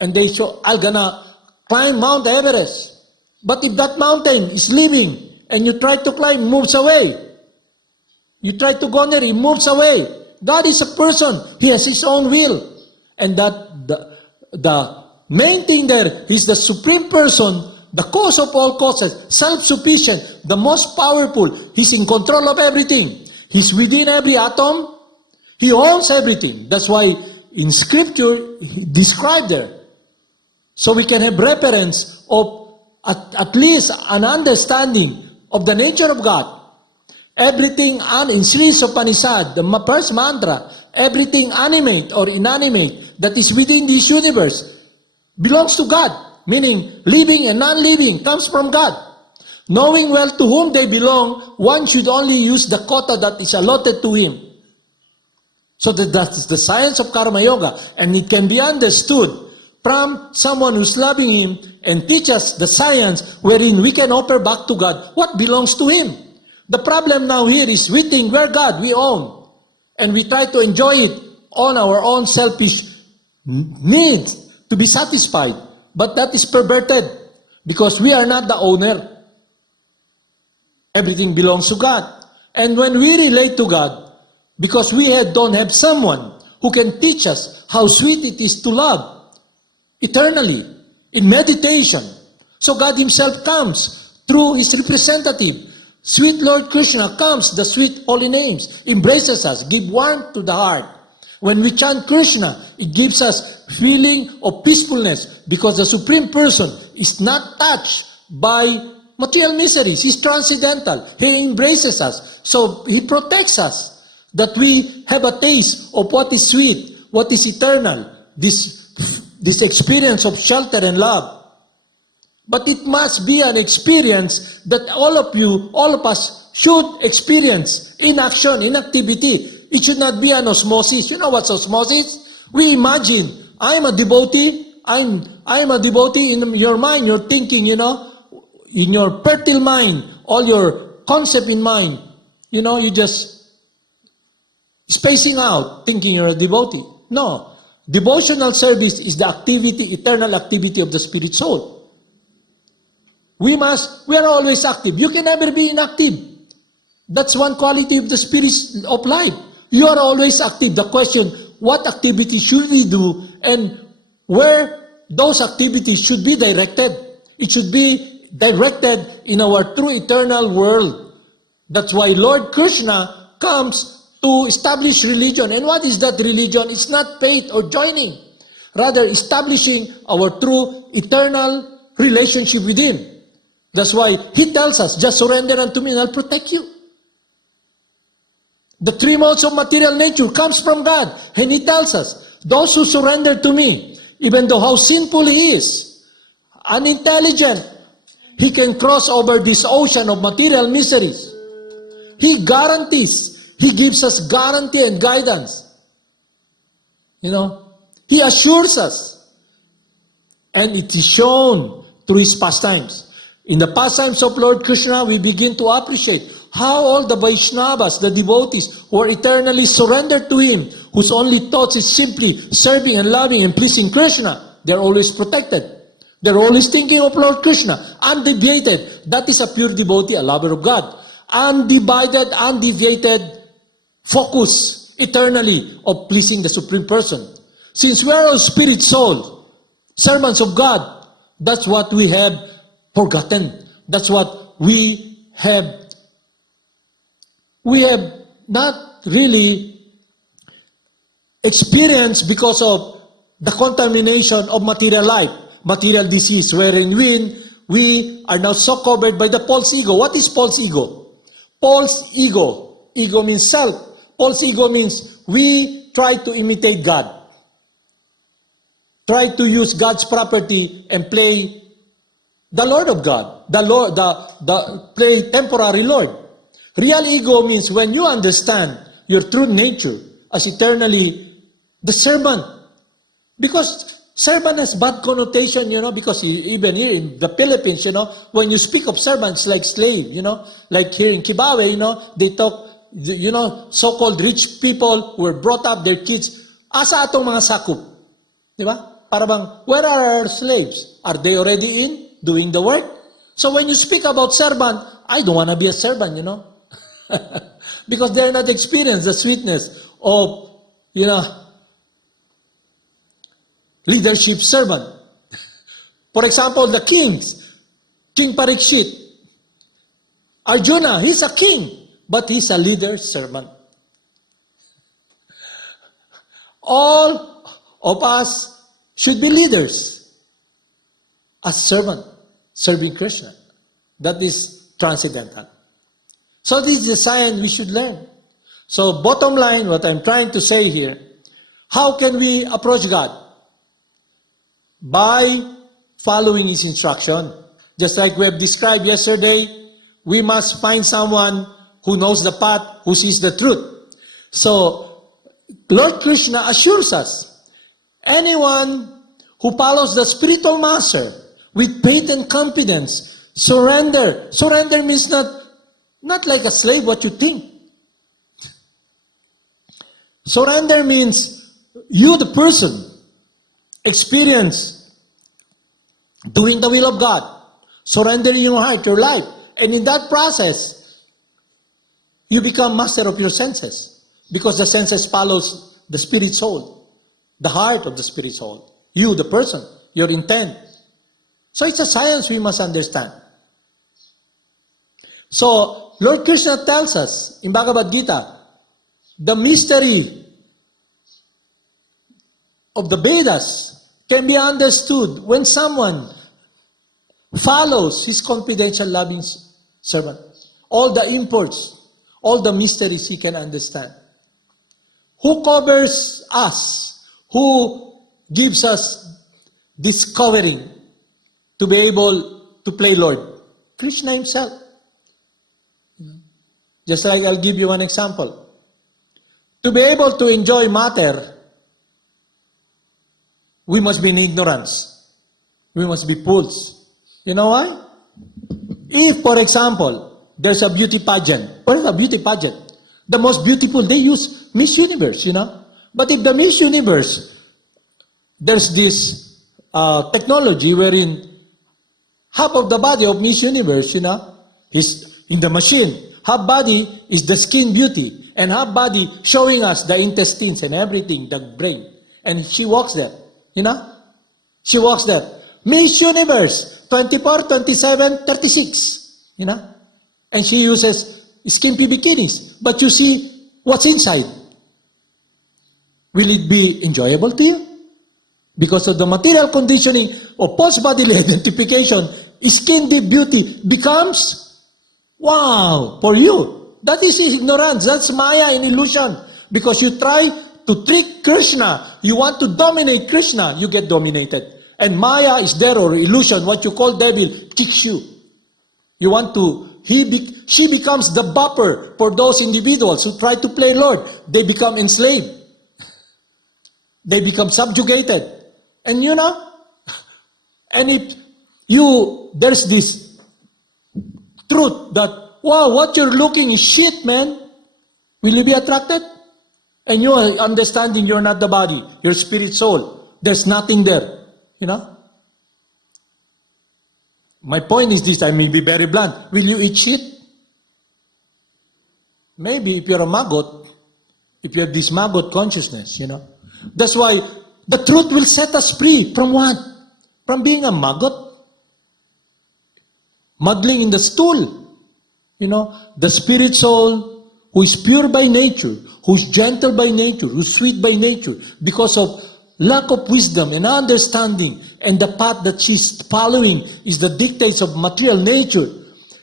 And they show, I'm gonna climb Mount Everest. But if that mountain is living, and you try to climb, moves away. You try to go there, He moves away. God is a person. He has His own will. And that the main thing there is the Supreme Person, the cause of all causes, self-sufficient, the most powerful. He's in control of everything. He's within every atom. He owns everything. That's why in Scripture, He described there. So we can have reference of at least an understanding of the nature of God. Everything in Sri Upanishad, the first mantra, everything animate or inanimate that is within this universe belongs to God. Meaning, living and non-living comes from God. Knowing well to whom they belong, one should only use the quota that is allotted to him. So that's the science of Karma Yoga. And it can be understood from someone who's loving Him and teach us the science wherein we can offer back to God what belongs to Him. The problem now here is we think we're God, we own. And we try to enjoy it on our own selfish needs to be satisfied. But that is perverted because we are not the owner. Everything belongs to God. And when we relate to God, because we don't have someone who can teach us how sweet it is to love eternally in meditation. So God Himself comes through His representative. Sweet Lord Krsna comes, the sweet holy names, embraces us, give warmth to the heart. When we chant Krishna, it gives us feeling of peacefulness because the Supreme Person is not touched by material miseries. He's transcendental. He embraces us. So He protects us that we have a taste of what is sweet, what is eternal, this experience of shelter and love. But it must be an experience that all of us should experience in action, in activity. It should not be an osmosis. You know what's osmosis? We imagine, I'm a devotee, I'm a devotee. In your mind, you're thinking, in your fertile mind, all your concept in mind, you just spacing out, thinking you're a devotee. No. Devotional service is the activity, eternal activity of the spirit soul. We are always active. You can never be inactive. That's one quality of the spirit of life. You are always active. The question, what activity should we do and where those activities should be directed? It should be directed in our true eternal world. That's why Lord Krishna comes to establish religion. And what is that religion? It's not faith or joining. Rather, establishing our true eternal relationship with Him. That's why He tells us, just surrender unto me and I'll protect you. The three modes of material nature comes from God. And He tells us, those who surrender to me, even though how sinful he is, unintelligent, he can cross over this ocean of material miseries. He guarantees, He gives us guarantee and guidance. He assures us. And it is shown through His pastimes. In the pastimes of Lord Krishna, we begin to appreciate how all the Vaishnavas, the devotees who are eternally surrendered to Him, whose only thoughts is simply serving and loving and pleasing Krishna, they're always protected. They're always thinking of Lord Krishna, undeviated. That is a pure devotee, a lover of God. Undivided, undeviated focus eternally of pleasing the Supreme Person. Since we are all spirit soul, servants of God, that's what we have forgotten. That's what we have not really experienced because of the contamination of material life, material disease, wherein we are now so covered by the false ego. What is false ego? False ego. Ego means self. False ego means we try to imitate God. Try to use God's property and play the Lord of God. The play temporary Lord. Real ego means when you understand your true nature as eternally the servant. Because servant has bad connotation, because even here in the Philippines, when you speak of servants like slave, like here in Kibawe, they talk, so-called rich people who were brought up, their kids, asa atong mga sakup? Di ba? Para bang, where are our slaves? Are they already in doing the work? So when you speak about servant, I don't want to be a servant, because they're not experienced the sweetness of, leadership servant. For example, the kings, King Parikshit, Arjuna, he's a king, but he's a leader servant. All of us should be leaders as servant, serving Krishna. That is transcendental. So this is a science we should learn. So bottom line, what I'm trying to say here, how can we approach God? By following His instruction. Just like we have described yesterday, we must find someone who knows the path, who sees the truth. So, Lord Krishna assures us, anyone who follows the spiritual master with faith and confidence, surrender. Surrender means not like a slave, what you think. Surrender means you, the person, experience doing the will of God, surrendering your heart, your life, and in that process, you become master of your senses, because the senses follows the spirit soul, the heart of the spirit soul, you, the person, your intent. So it's a science we must understand. So Lord Krishna tells us in Bhagavad Gita, the mystery of the Vedas can be understood when someone follows his confidential loving servant. All the imports, all the mysteries he can understand. Who covers us? Who gives us this covering to be able to play Lord? Krishna himself. Just like I'll give you one example. To be able to enjoy matter, we must be in ignorance. We must be fools. You know why? If, for example, there's a beauty pageant. What is a beauty pageant? The most beautiful, they use Miss Universe, you know. But if the Miss Universe, there's this technology wherein half of the body of Miss Universe, you know, is in the machine. Half body is the skin beauty, and half body showing us the intestines and everything, the brain. And she walks there, you know. She walks there. Miss Universe, 24, 27, 36, you know. And she uses skimpy bikinis. But you see what's inside. Will it be enjoyable to you? Because of the material conditioning of post-bodily identification, skin deep beauty becomes wow for you. That is ignorance. That's Maya and illusion. Because you try to trick Krishna. You want to dominate Krishna. You get dominated. And Maya is there, or illusion, what you call devil, kicks you. You want to, she becomes the buffer for those individuals who try to play Lord. They become enslaved. They become subjugated. And you know, and if there's this truth that, wow, what you're looking is shit, man. Will you be attracted? And you are understanding you're not the body, you're spirit soul. There's nothing there. You know? My point is this, I may be very blunt. Will you eat shit? Maybe if you're a maggot, if you have this maggot consciousness, you know. That's why the truth will set us free from what? From being a maggot. Muddling in the stool. You know, the spirit soul who is pure by nature, who's gentle by nature, who's sweet by nature, because of lack of wisdom and understanding, and the path that she's following is the dictates of material nature.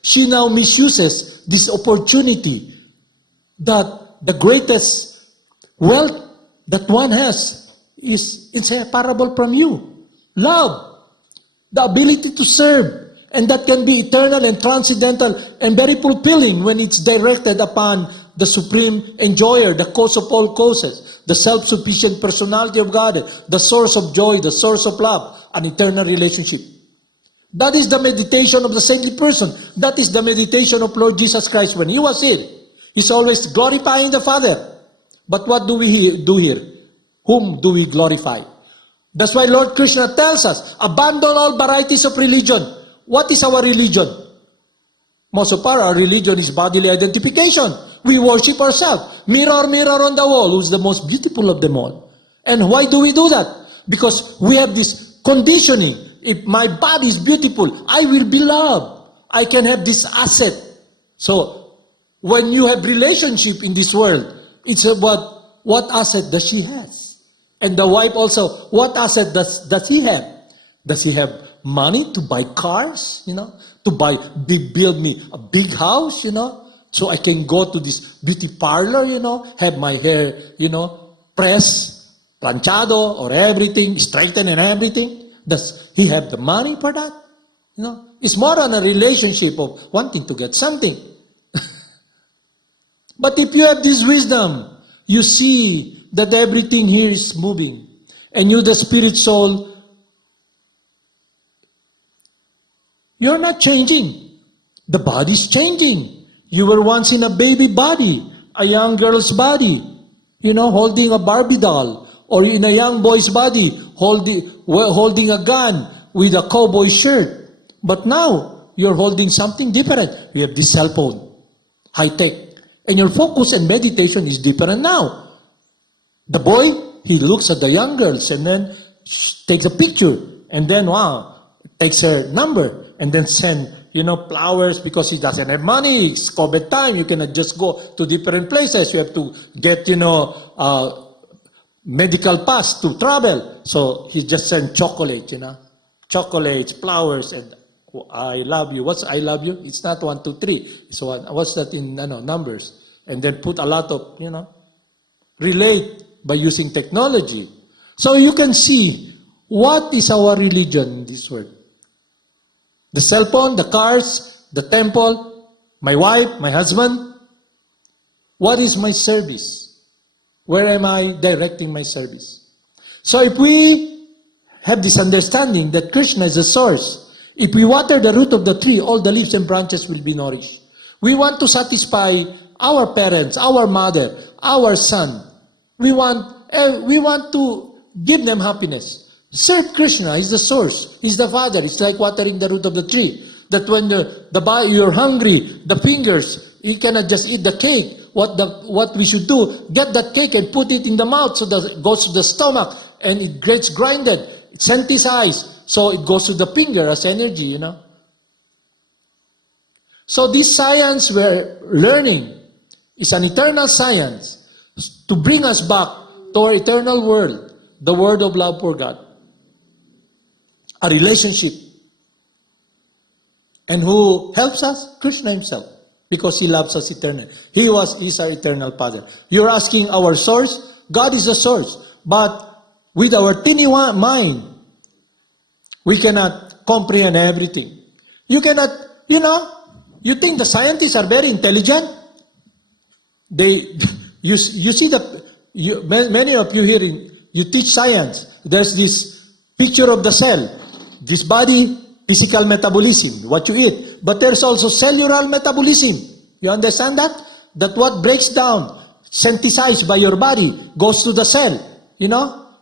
She now misuses this opportunity that the greatest wealth that one has is inseparable from you. Love, the ability to serve, and that can be eternal and transcendental and very fulfilling when it's directed upon the supreme enjoyer, the cause of all causes, the self-sufficient personality of God, the source of joy, the source of love, an eternal relationship. That is the meditation of the saintly person. That is the meditation of Lord Jesus Christ when He was here. He's always glorifying the Father. But what do we do here? Whom do we glorify? That's why Lord Krishna tells us, abandon all varieties of religion. What is our religion? Most of our religion is bodily identification. We worship ourselves. Mirror, mirror on the wall, who's the most beautiful of them all. And why do we do that? Because we have this conditioning. If my body is beautiful, I will be loved. I can have this asset. So, when you have relationship in this world, it's about what asset does she has. And the wife also, what asset does he have? Does he have money to buy cars, you know? To build me a big house, you know? So I can go to this beauty parlor, you know, have my hair, you know, pressed, planchado, or everything, straightened and everything. Does he have the money for that? You know, it's more on a relationship of wanting to get something. But if you have this wisdom, you see that everything here is moving. And you, the spirit soul, you're not changing. The body's changing. You were once in a baby body, a young girl's body, you know, holding a Barbie doll, or in a young boy's body, holding a gun with a cowboy shirt. But now, you're holding something different. You have this cell phone, high-tech, and your focus and meditation is different now. The boy, he looks at the young girls and then takes a picture, and then, wow, takes her number, and then send, you know, flowers because he doesn't have money. It's COVID time. You cannot just go to different places. You have to get, you know, medical pass to travel. So he just sent chocolate, chocolates, flowers, and I love you. What's I love you? It's not 1, 2, 3. It's one. What's that in numbers? And then put a lot of, relate by using technology. So you can see what is our religion in this world. The cell phone, the cars, the temple, my wife, my husband. What is my service? Where am I directing my service? So if we have this understanding that Krishna is the source, if we water the root of the tree, all the leaves and branches will be nourished. We want to satisfy our parents, our mother, our son. We want to give them happiness. Serve Krishna. He's the source. He's the father. It's like watering the root of the tree. That when you're hungry, the fingers, you cannot just eat the cake. What we should do, get that cake and put it in the mouth so that it goes to the stomach and it gets grinded. It's synthesized. So it goes to the finger as energy, So this science we're learning is an eternal science to bring us back to our eternal world, the world of love for God. A relationship. And who helps us? Krishna himself. Because he loves us eternally. He's our eternal Father. You're asking our source? God is the source. But with our teeny mind, we cannot comprehend everything. You cannot, you think the scientists are very intelligent? You see many of you here, you teach science. There's this picture of the cell. This body, physical metabolism, what you eat. But there's also cellular metabolism. You understand that? That what breaks down, synthesized by your body, goes to the cell,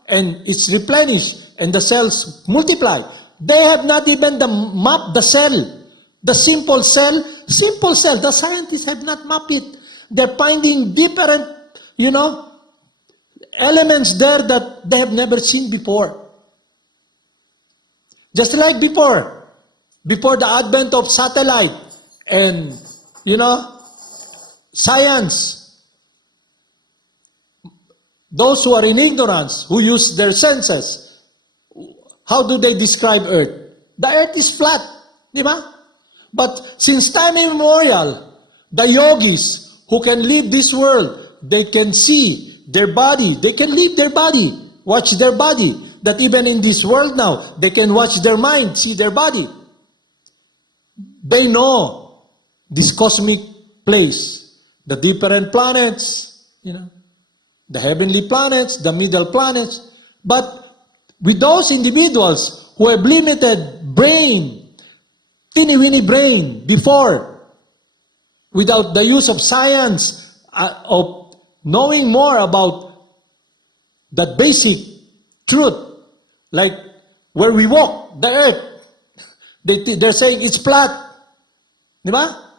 and it's replenished, and the cells multiply. They have not even mapped the cell. The simple cell, the scientists have not mapped it. They're finding different, elements there that they have never seen before. Just like before the advent of satellite and, science, those who are in ignorance, who use their senses, how do they describe Earth? The Earth is flat, di ba? But since time immemorial, the yogis who can leave this world, they can see their body, they can leave their body, watch their body, that even in this world now, they can watch their mind, see their body. They know this cosmic place, the different planets, the heavenly planets, the middle planets. But with those individuals who have limited brain, teeny-weeny brain before, without the use of science, of knowing more about that basic truth, like where we walk, the earth, they're saying it's flat. Di ba?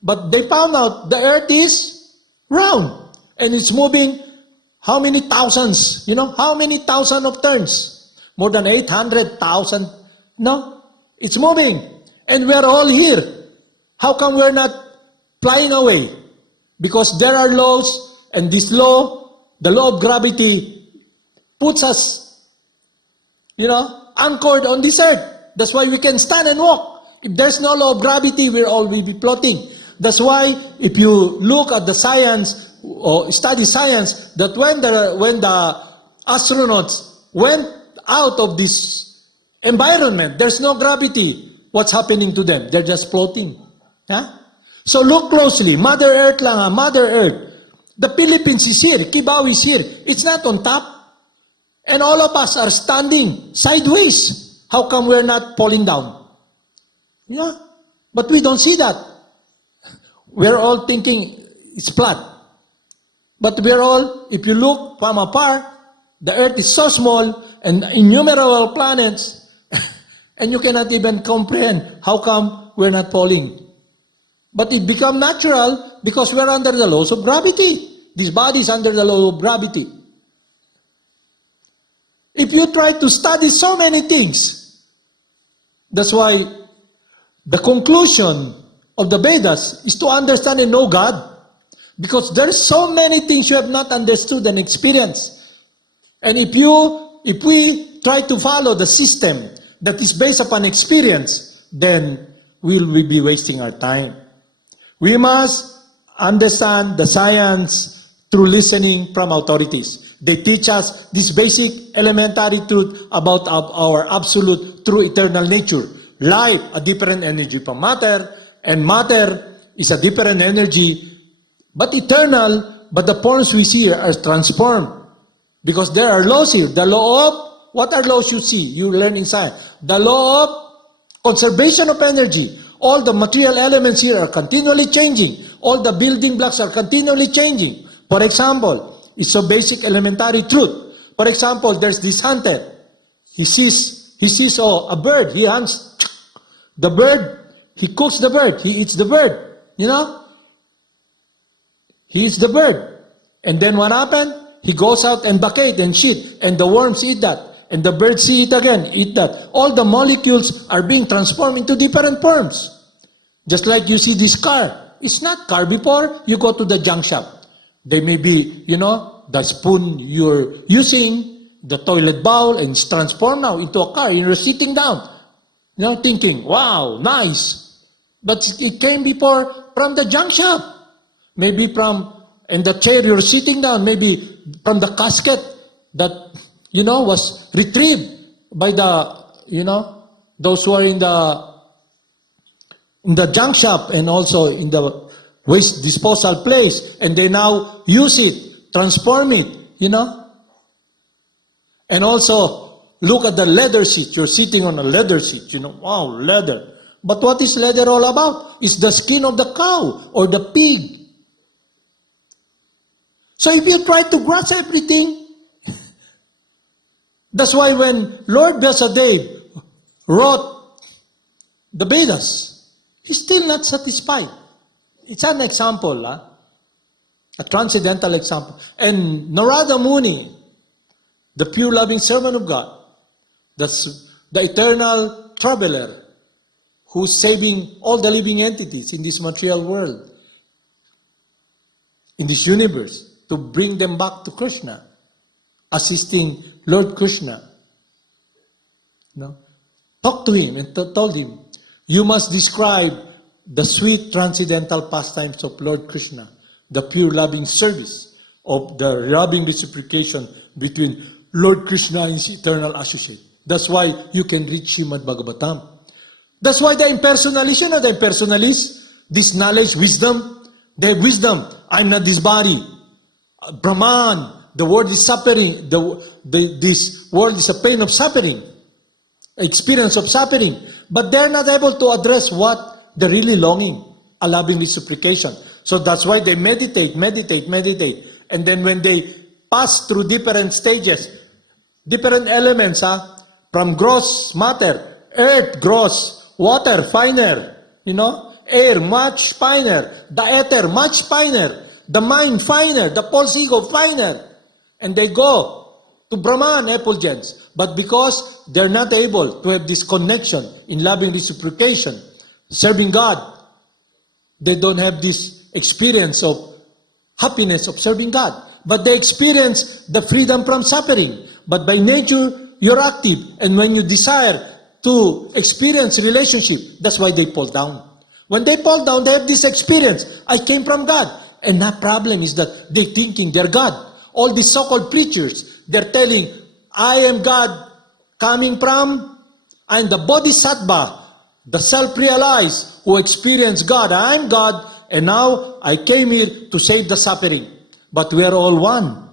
But they found out the earth is round. And it's moving how many thousands? How many thousand of turns? More than 800,000. No? It's moving. And we're all here. How come we're not flying away? Because there are laws, and this law, the law of gravity, puts us anchored on this earth. That's why we can stand and walk. If there's no law of gravity, we'll be floating. That's why if you look at the science or study science, that when the astronauts went out of this environment, there's no gravity. What's happening to them? They're just floating. Yeah? So look closely. Mother Earth lang, Mother Earth. The Philippines is here. Kibao is here. It's not on top. And all of us are standing sideways. How come we're not falling down? But we don't see that. We're all thinking it's flat. But we're all, if you look from afar, the earth is so small and innumerable planets, and you cannot even comprehend how come we're not falling. But it becomes natural because we're under the laws of gravity. This body is under the law of gravity. If you try to study so many things, that's why the conclusion of the Vedas is to understand and know God. Because there are so many things you have not understood and experienced. And if we try to follow the system that is based upon experience, then we'll be wasting our time. We must understand the science through listening from authorities. They teach us this basic elementary truth about our absolute true eternal nature. Life, a different energy from matter, and matter is a different energy, but eternal, but the forms we see here are transformed. Because there are laws here. The law of, what are laws you see? You learn in science. The law of conservation of energy. All the material elements here are continually changing. All the building blocks are continually changing. For example, it's a basic elementary truth. For example, there's this hunter. He sees a bird. He hunts the bird. He cooks the bird. He eats the bird. You know? He eats the bird. And then what happened? He goes out and vacate and shit. And the worms eat that. And the birds see it again, eat that. All the molecules are being transformed into different forms. Just like you see this car. It's not car before you go to the junk shop. They may be, the spoon you're using, the toilet bowl, and it's transformed now into a car. You're sitting down, thinking, wow, nice. But it came before from the junk shop. Maybe and the chair you're sitting down, maybe from the casket that, was retrieved by those who are in the junk shop and also in the waste disposal place, and they now use it, transform it, And also, look at the leather seat. You're sitting on a leather seat, wow, leather. But what is leather all about? It's the skin of the cow or the pig. So if you try to grasp everything, that's why when Lord Vyasadeva wrote the Vedas, he's still not satisfied. It's an example, a transcendental example. And Narada Muni, the pure loving servant of God, that's the eternal traveler who's saving all the living entities in this material world, in this universe, to bring them back to Krsna, assisting Lord Krsna. Talk to him and told him, you must describe the sweet transcendental pastimes of Lord Krsna, the pure loving service of the loving reciprocation between Lord Krsna and his eternal associate. That's why you can reach Srimad Bhagavatam. That's why the impersonalists, the impersonalists, this knowledge, wisdom, they have wisdom. I'm not this body. Brahman, the world is suffering. This world is a pain of suffering, experience of suffering. But they're not able to address what they're really longing, a loving reciprocation. So that's why they meditate. And then when they pass through different stages, different elements, from gross matter, earth gross, water finer, air much finer, the ether much finer, the mind finer, the false ego finer. And they go to Brahman effulgence. But because they're not able to have this connection in loving reciprocation, serving God, they don't have this experience of happiness of serving God. But they experience the freedom from suffering. But by nature, you're active. And when you desire to experience relationship, that's why they fall down. When they fall down, they have this experience. I came from God. And the problem is that they're thinking they're God. All these so-called preachers, they're telling, I am God coming from, I'm the Bodhisattva, the self-realized who experienced God. I'm God, and now I came here to save the suffering. But we are all one.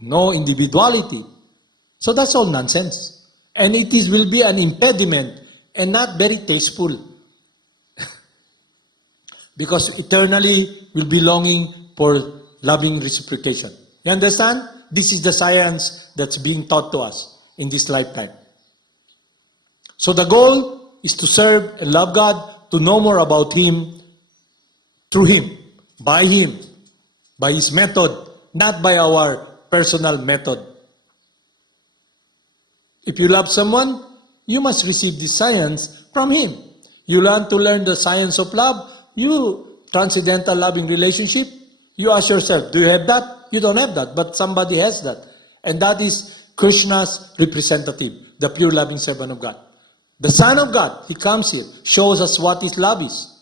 No individuality. So that's all nonsense. And will be an impediment and not very tasteful. Because eternally we'll be longing for loving reciprocation. You understand? This is the science that's being taught to us in this lifetime. So the goal is to serve and love God, to know more about Him, through Him, by His method, not by our personal method. If you love someone, you must receive this science from Him. You learn to learn the science of love, transcendental loving relationship, you ask yourself, do you have that? You don't have that, but somebody has that. And that is Krishna's representative, the pure loving servant of God. The Son of God, He comes here, shows us what is love is.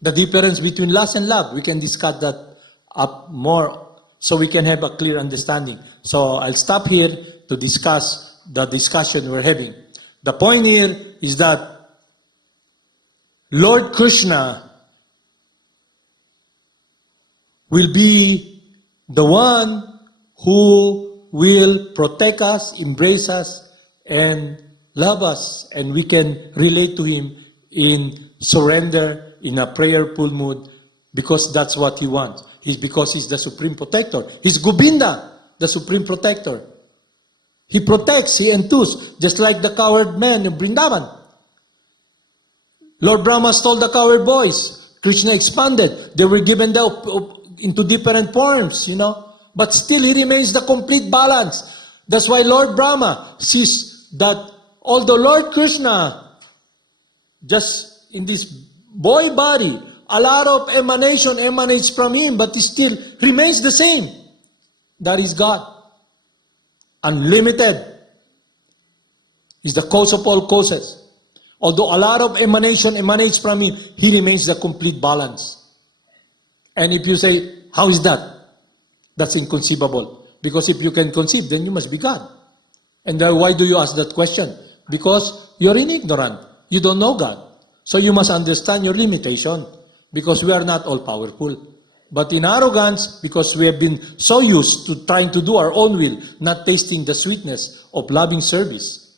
The difference between lust and love, we can discuss that up more so we can have a clear understanding. So I'll stop here to discuss the discussion we're having. The point here is that Lord Krishna will be the one who will protect us, embrace us, and love us. And we can relate to Him in surrender, in a prayerful mood, because that's what He wants. Because He's the supreme protector. He's Govinda, the supreme protector. He protects, He enthuses, just like the coward men of Vrindavan. Lord Brahma stole the coward boys. Krishna expanded. They were given into different forms, But still, He remains the complete balance. That's why Lord Brahma sees that although Lord Krishna, just in this boy body, a lot of emanation emanates from Him, but He still remains the same. That is God. Unlimited is the cause of all causes. Although a lot of emanation emanates from Him, He remains the complete balance. And if you say, how is that? That's inconceivable. Because if you can conceive, then you must be God. And why do you ask that question? Because you're in ignorant. You don't know God. So you must understand your limitation. Because we are not all-powerful. But in arrogance, because we have been so used to trying to do our own will, not tasting the sweetness of loving service,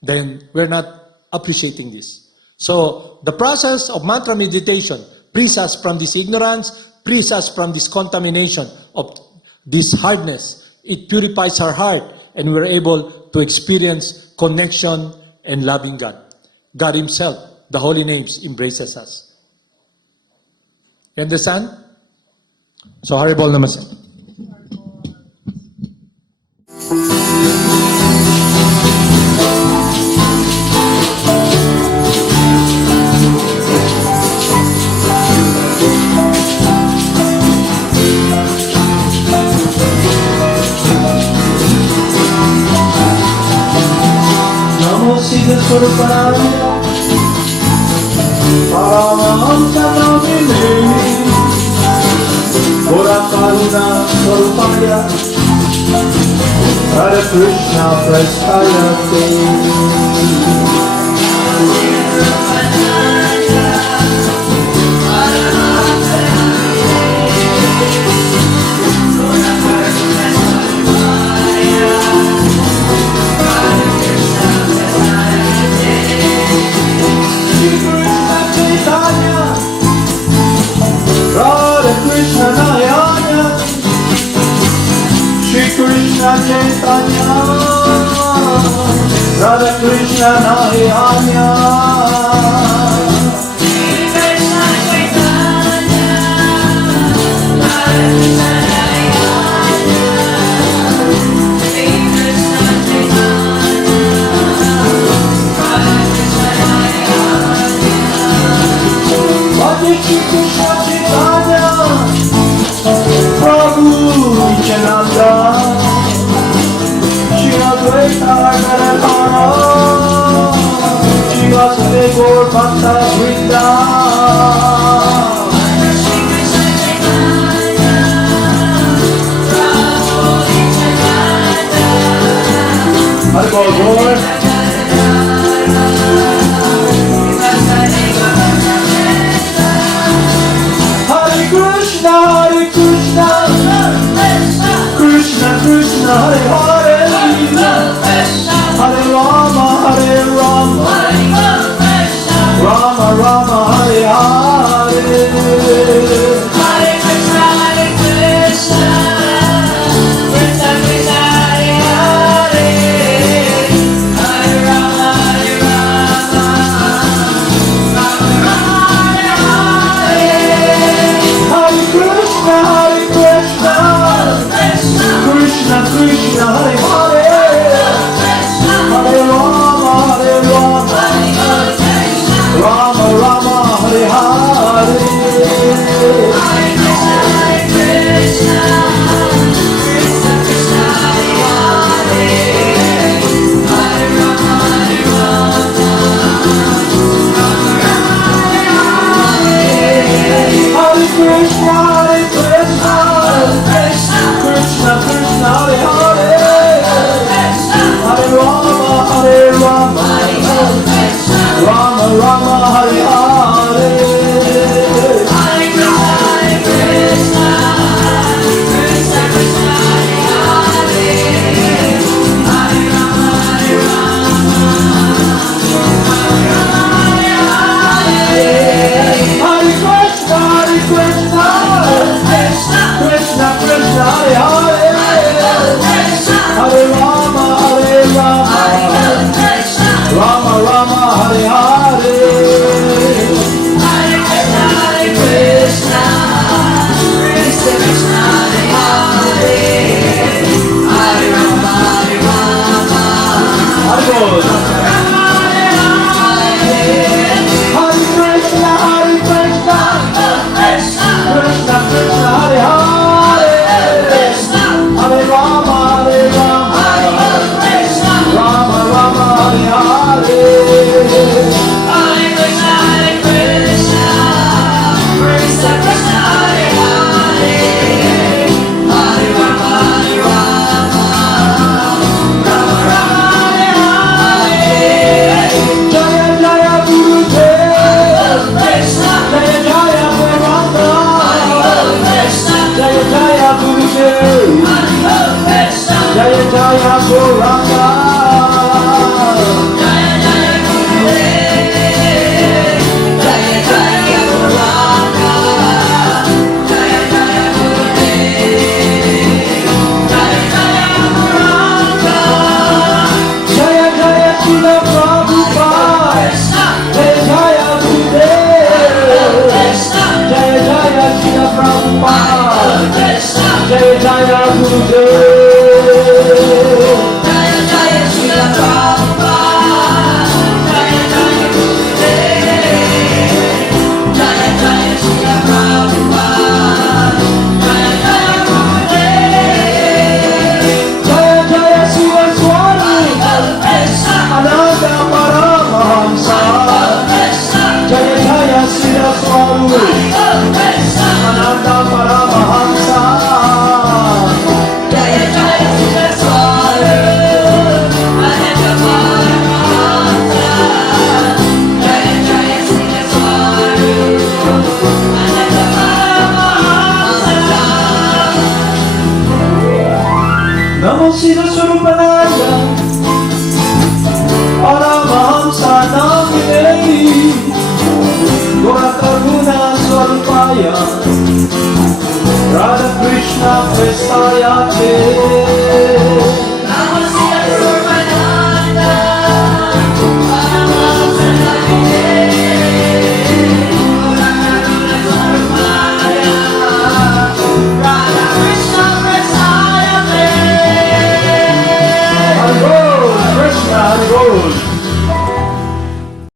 then we're not appreciating this. So the process of mantra meditation frees us from this ignorance, frees us from this contamination of this hardness. It purifies our heart, and we're able to experience connection and loving God. God Himself, the holy names, embraces us. You understand? So Haribol Namaste. Namo Siddhaswarupananda, Paramahamsa namine, Pura Karuna Swarupaya, Hare Krishna Prasthayate. Chaitanya, Radha Krishna Nayana, Shri Krishna Chaitanya, Radha Krishna Nayana. Shri Krishna Chaitanya, Prabhu Nityananda, Shri Advaita Gadadhara, Shri Vasudeva Gaur Bhakta Vrinda. Shri Krishna Chaitanya, Prabhu Nityananda, Haribol Gaur. Hare Krishna, Krishna Krishna, Hare Hare, Hare Rama, Hare Rama, Rama Rama, Hare Hare. Hare Krishna, Krishna Krishna, Hare Hare, Hare Rama, Hare Rama, Rama Rama, Hare Hare. Hare Krishna, Krishna Krishna, Hare Hare, Hare Rama, Hare Rama, Rama Rama, Hare Hare. Hare Krishna, Prabhupada. Jaya Jaya Gurudev. Jaya Jaya Srila Prabhupada. Jaya Jaya Gurudev. Jaya Jaya Srila Prabhupada. Jaya Jaya Gurudev. Jaya Jaya Siddhaswarupananda. Krsna. Ananda Paramahamsa. Krsna. Jaya Jaya Siddhaswarupananda. Krsna. Ananda Paramahamsa. Jaya Jaya Siddhaswarupananda. Paramahamsa. Jaya Jaya Siddhaswarupananda. Paramahamsa. Namo Siddhaswarupananda. Paramahamsa Namine. Gora Karuna Swarupaya. Radha Krishna Prestaya Te. Namo Siddhaswarupananda. Paramahamsa Namine. Gora Karuna Swarupaya. Radha Krishna Prasaya Te. Hare Bol, Krishna Hare Bol.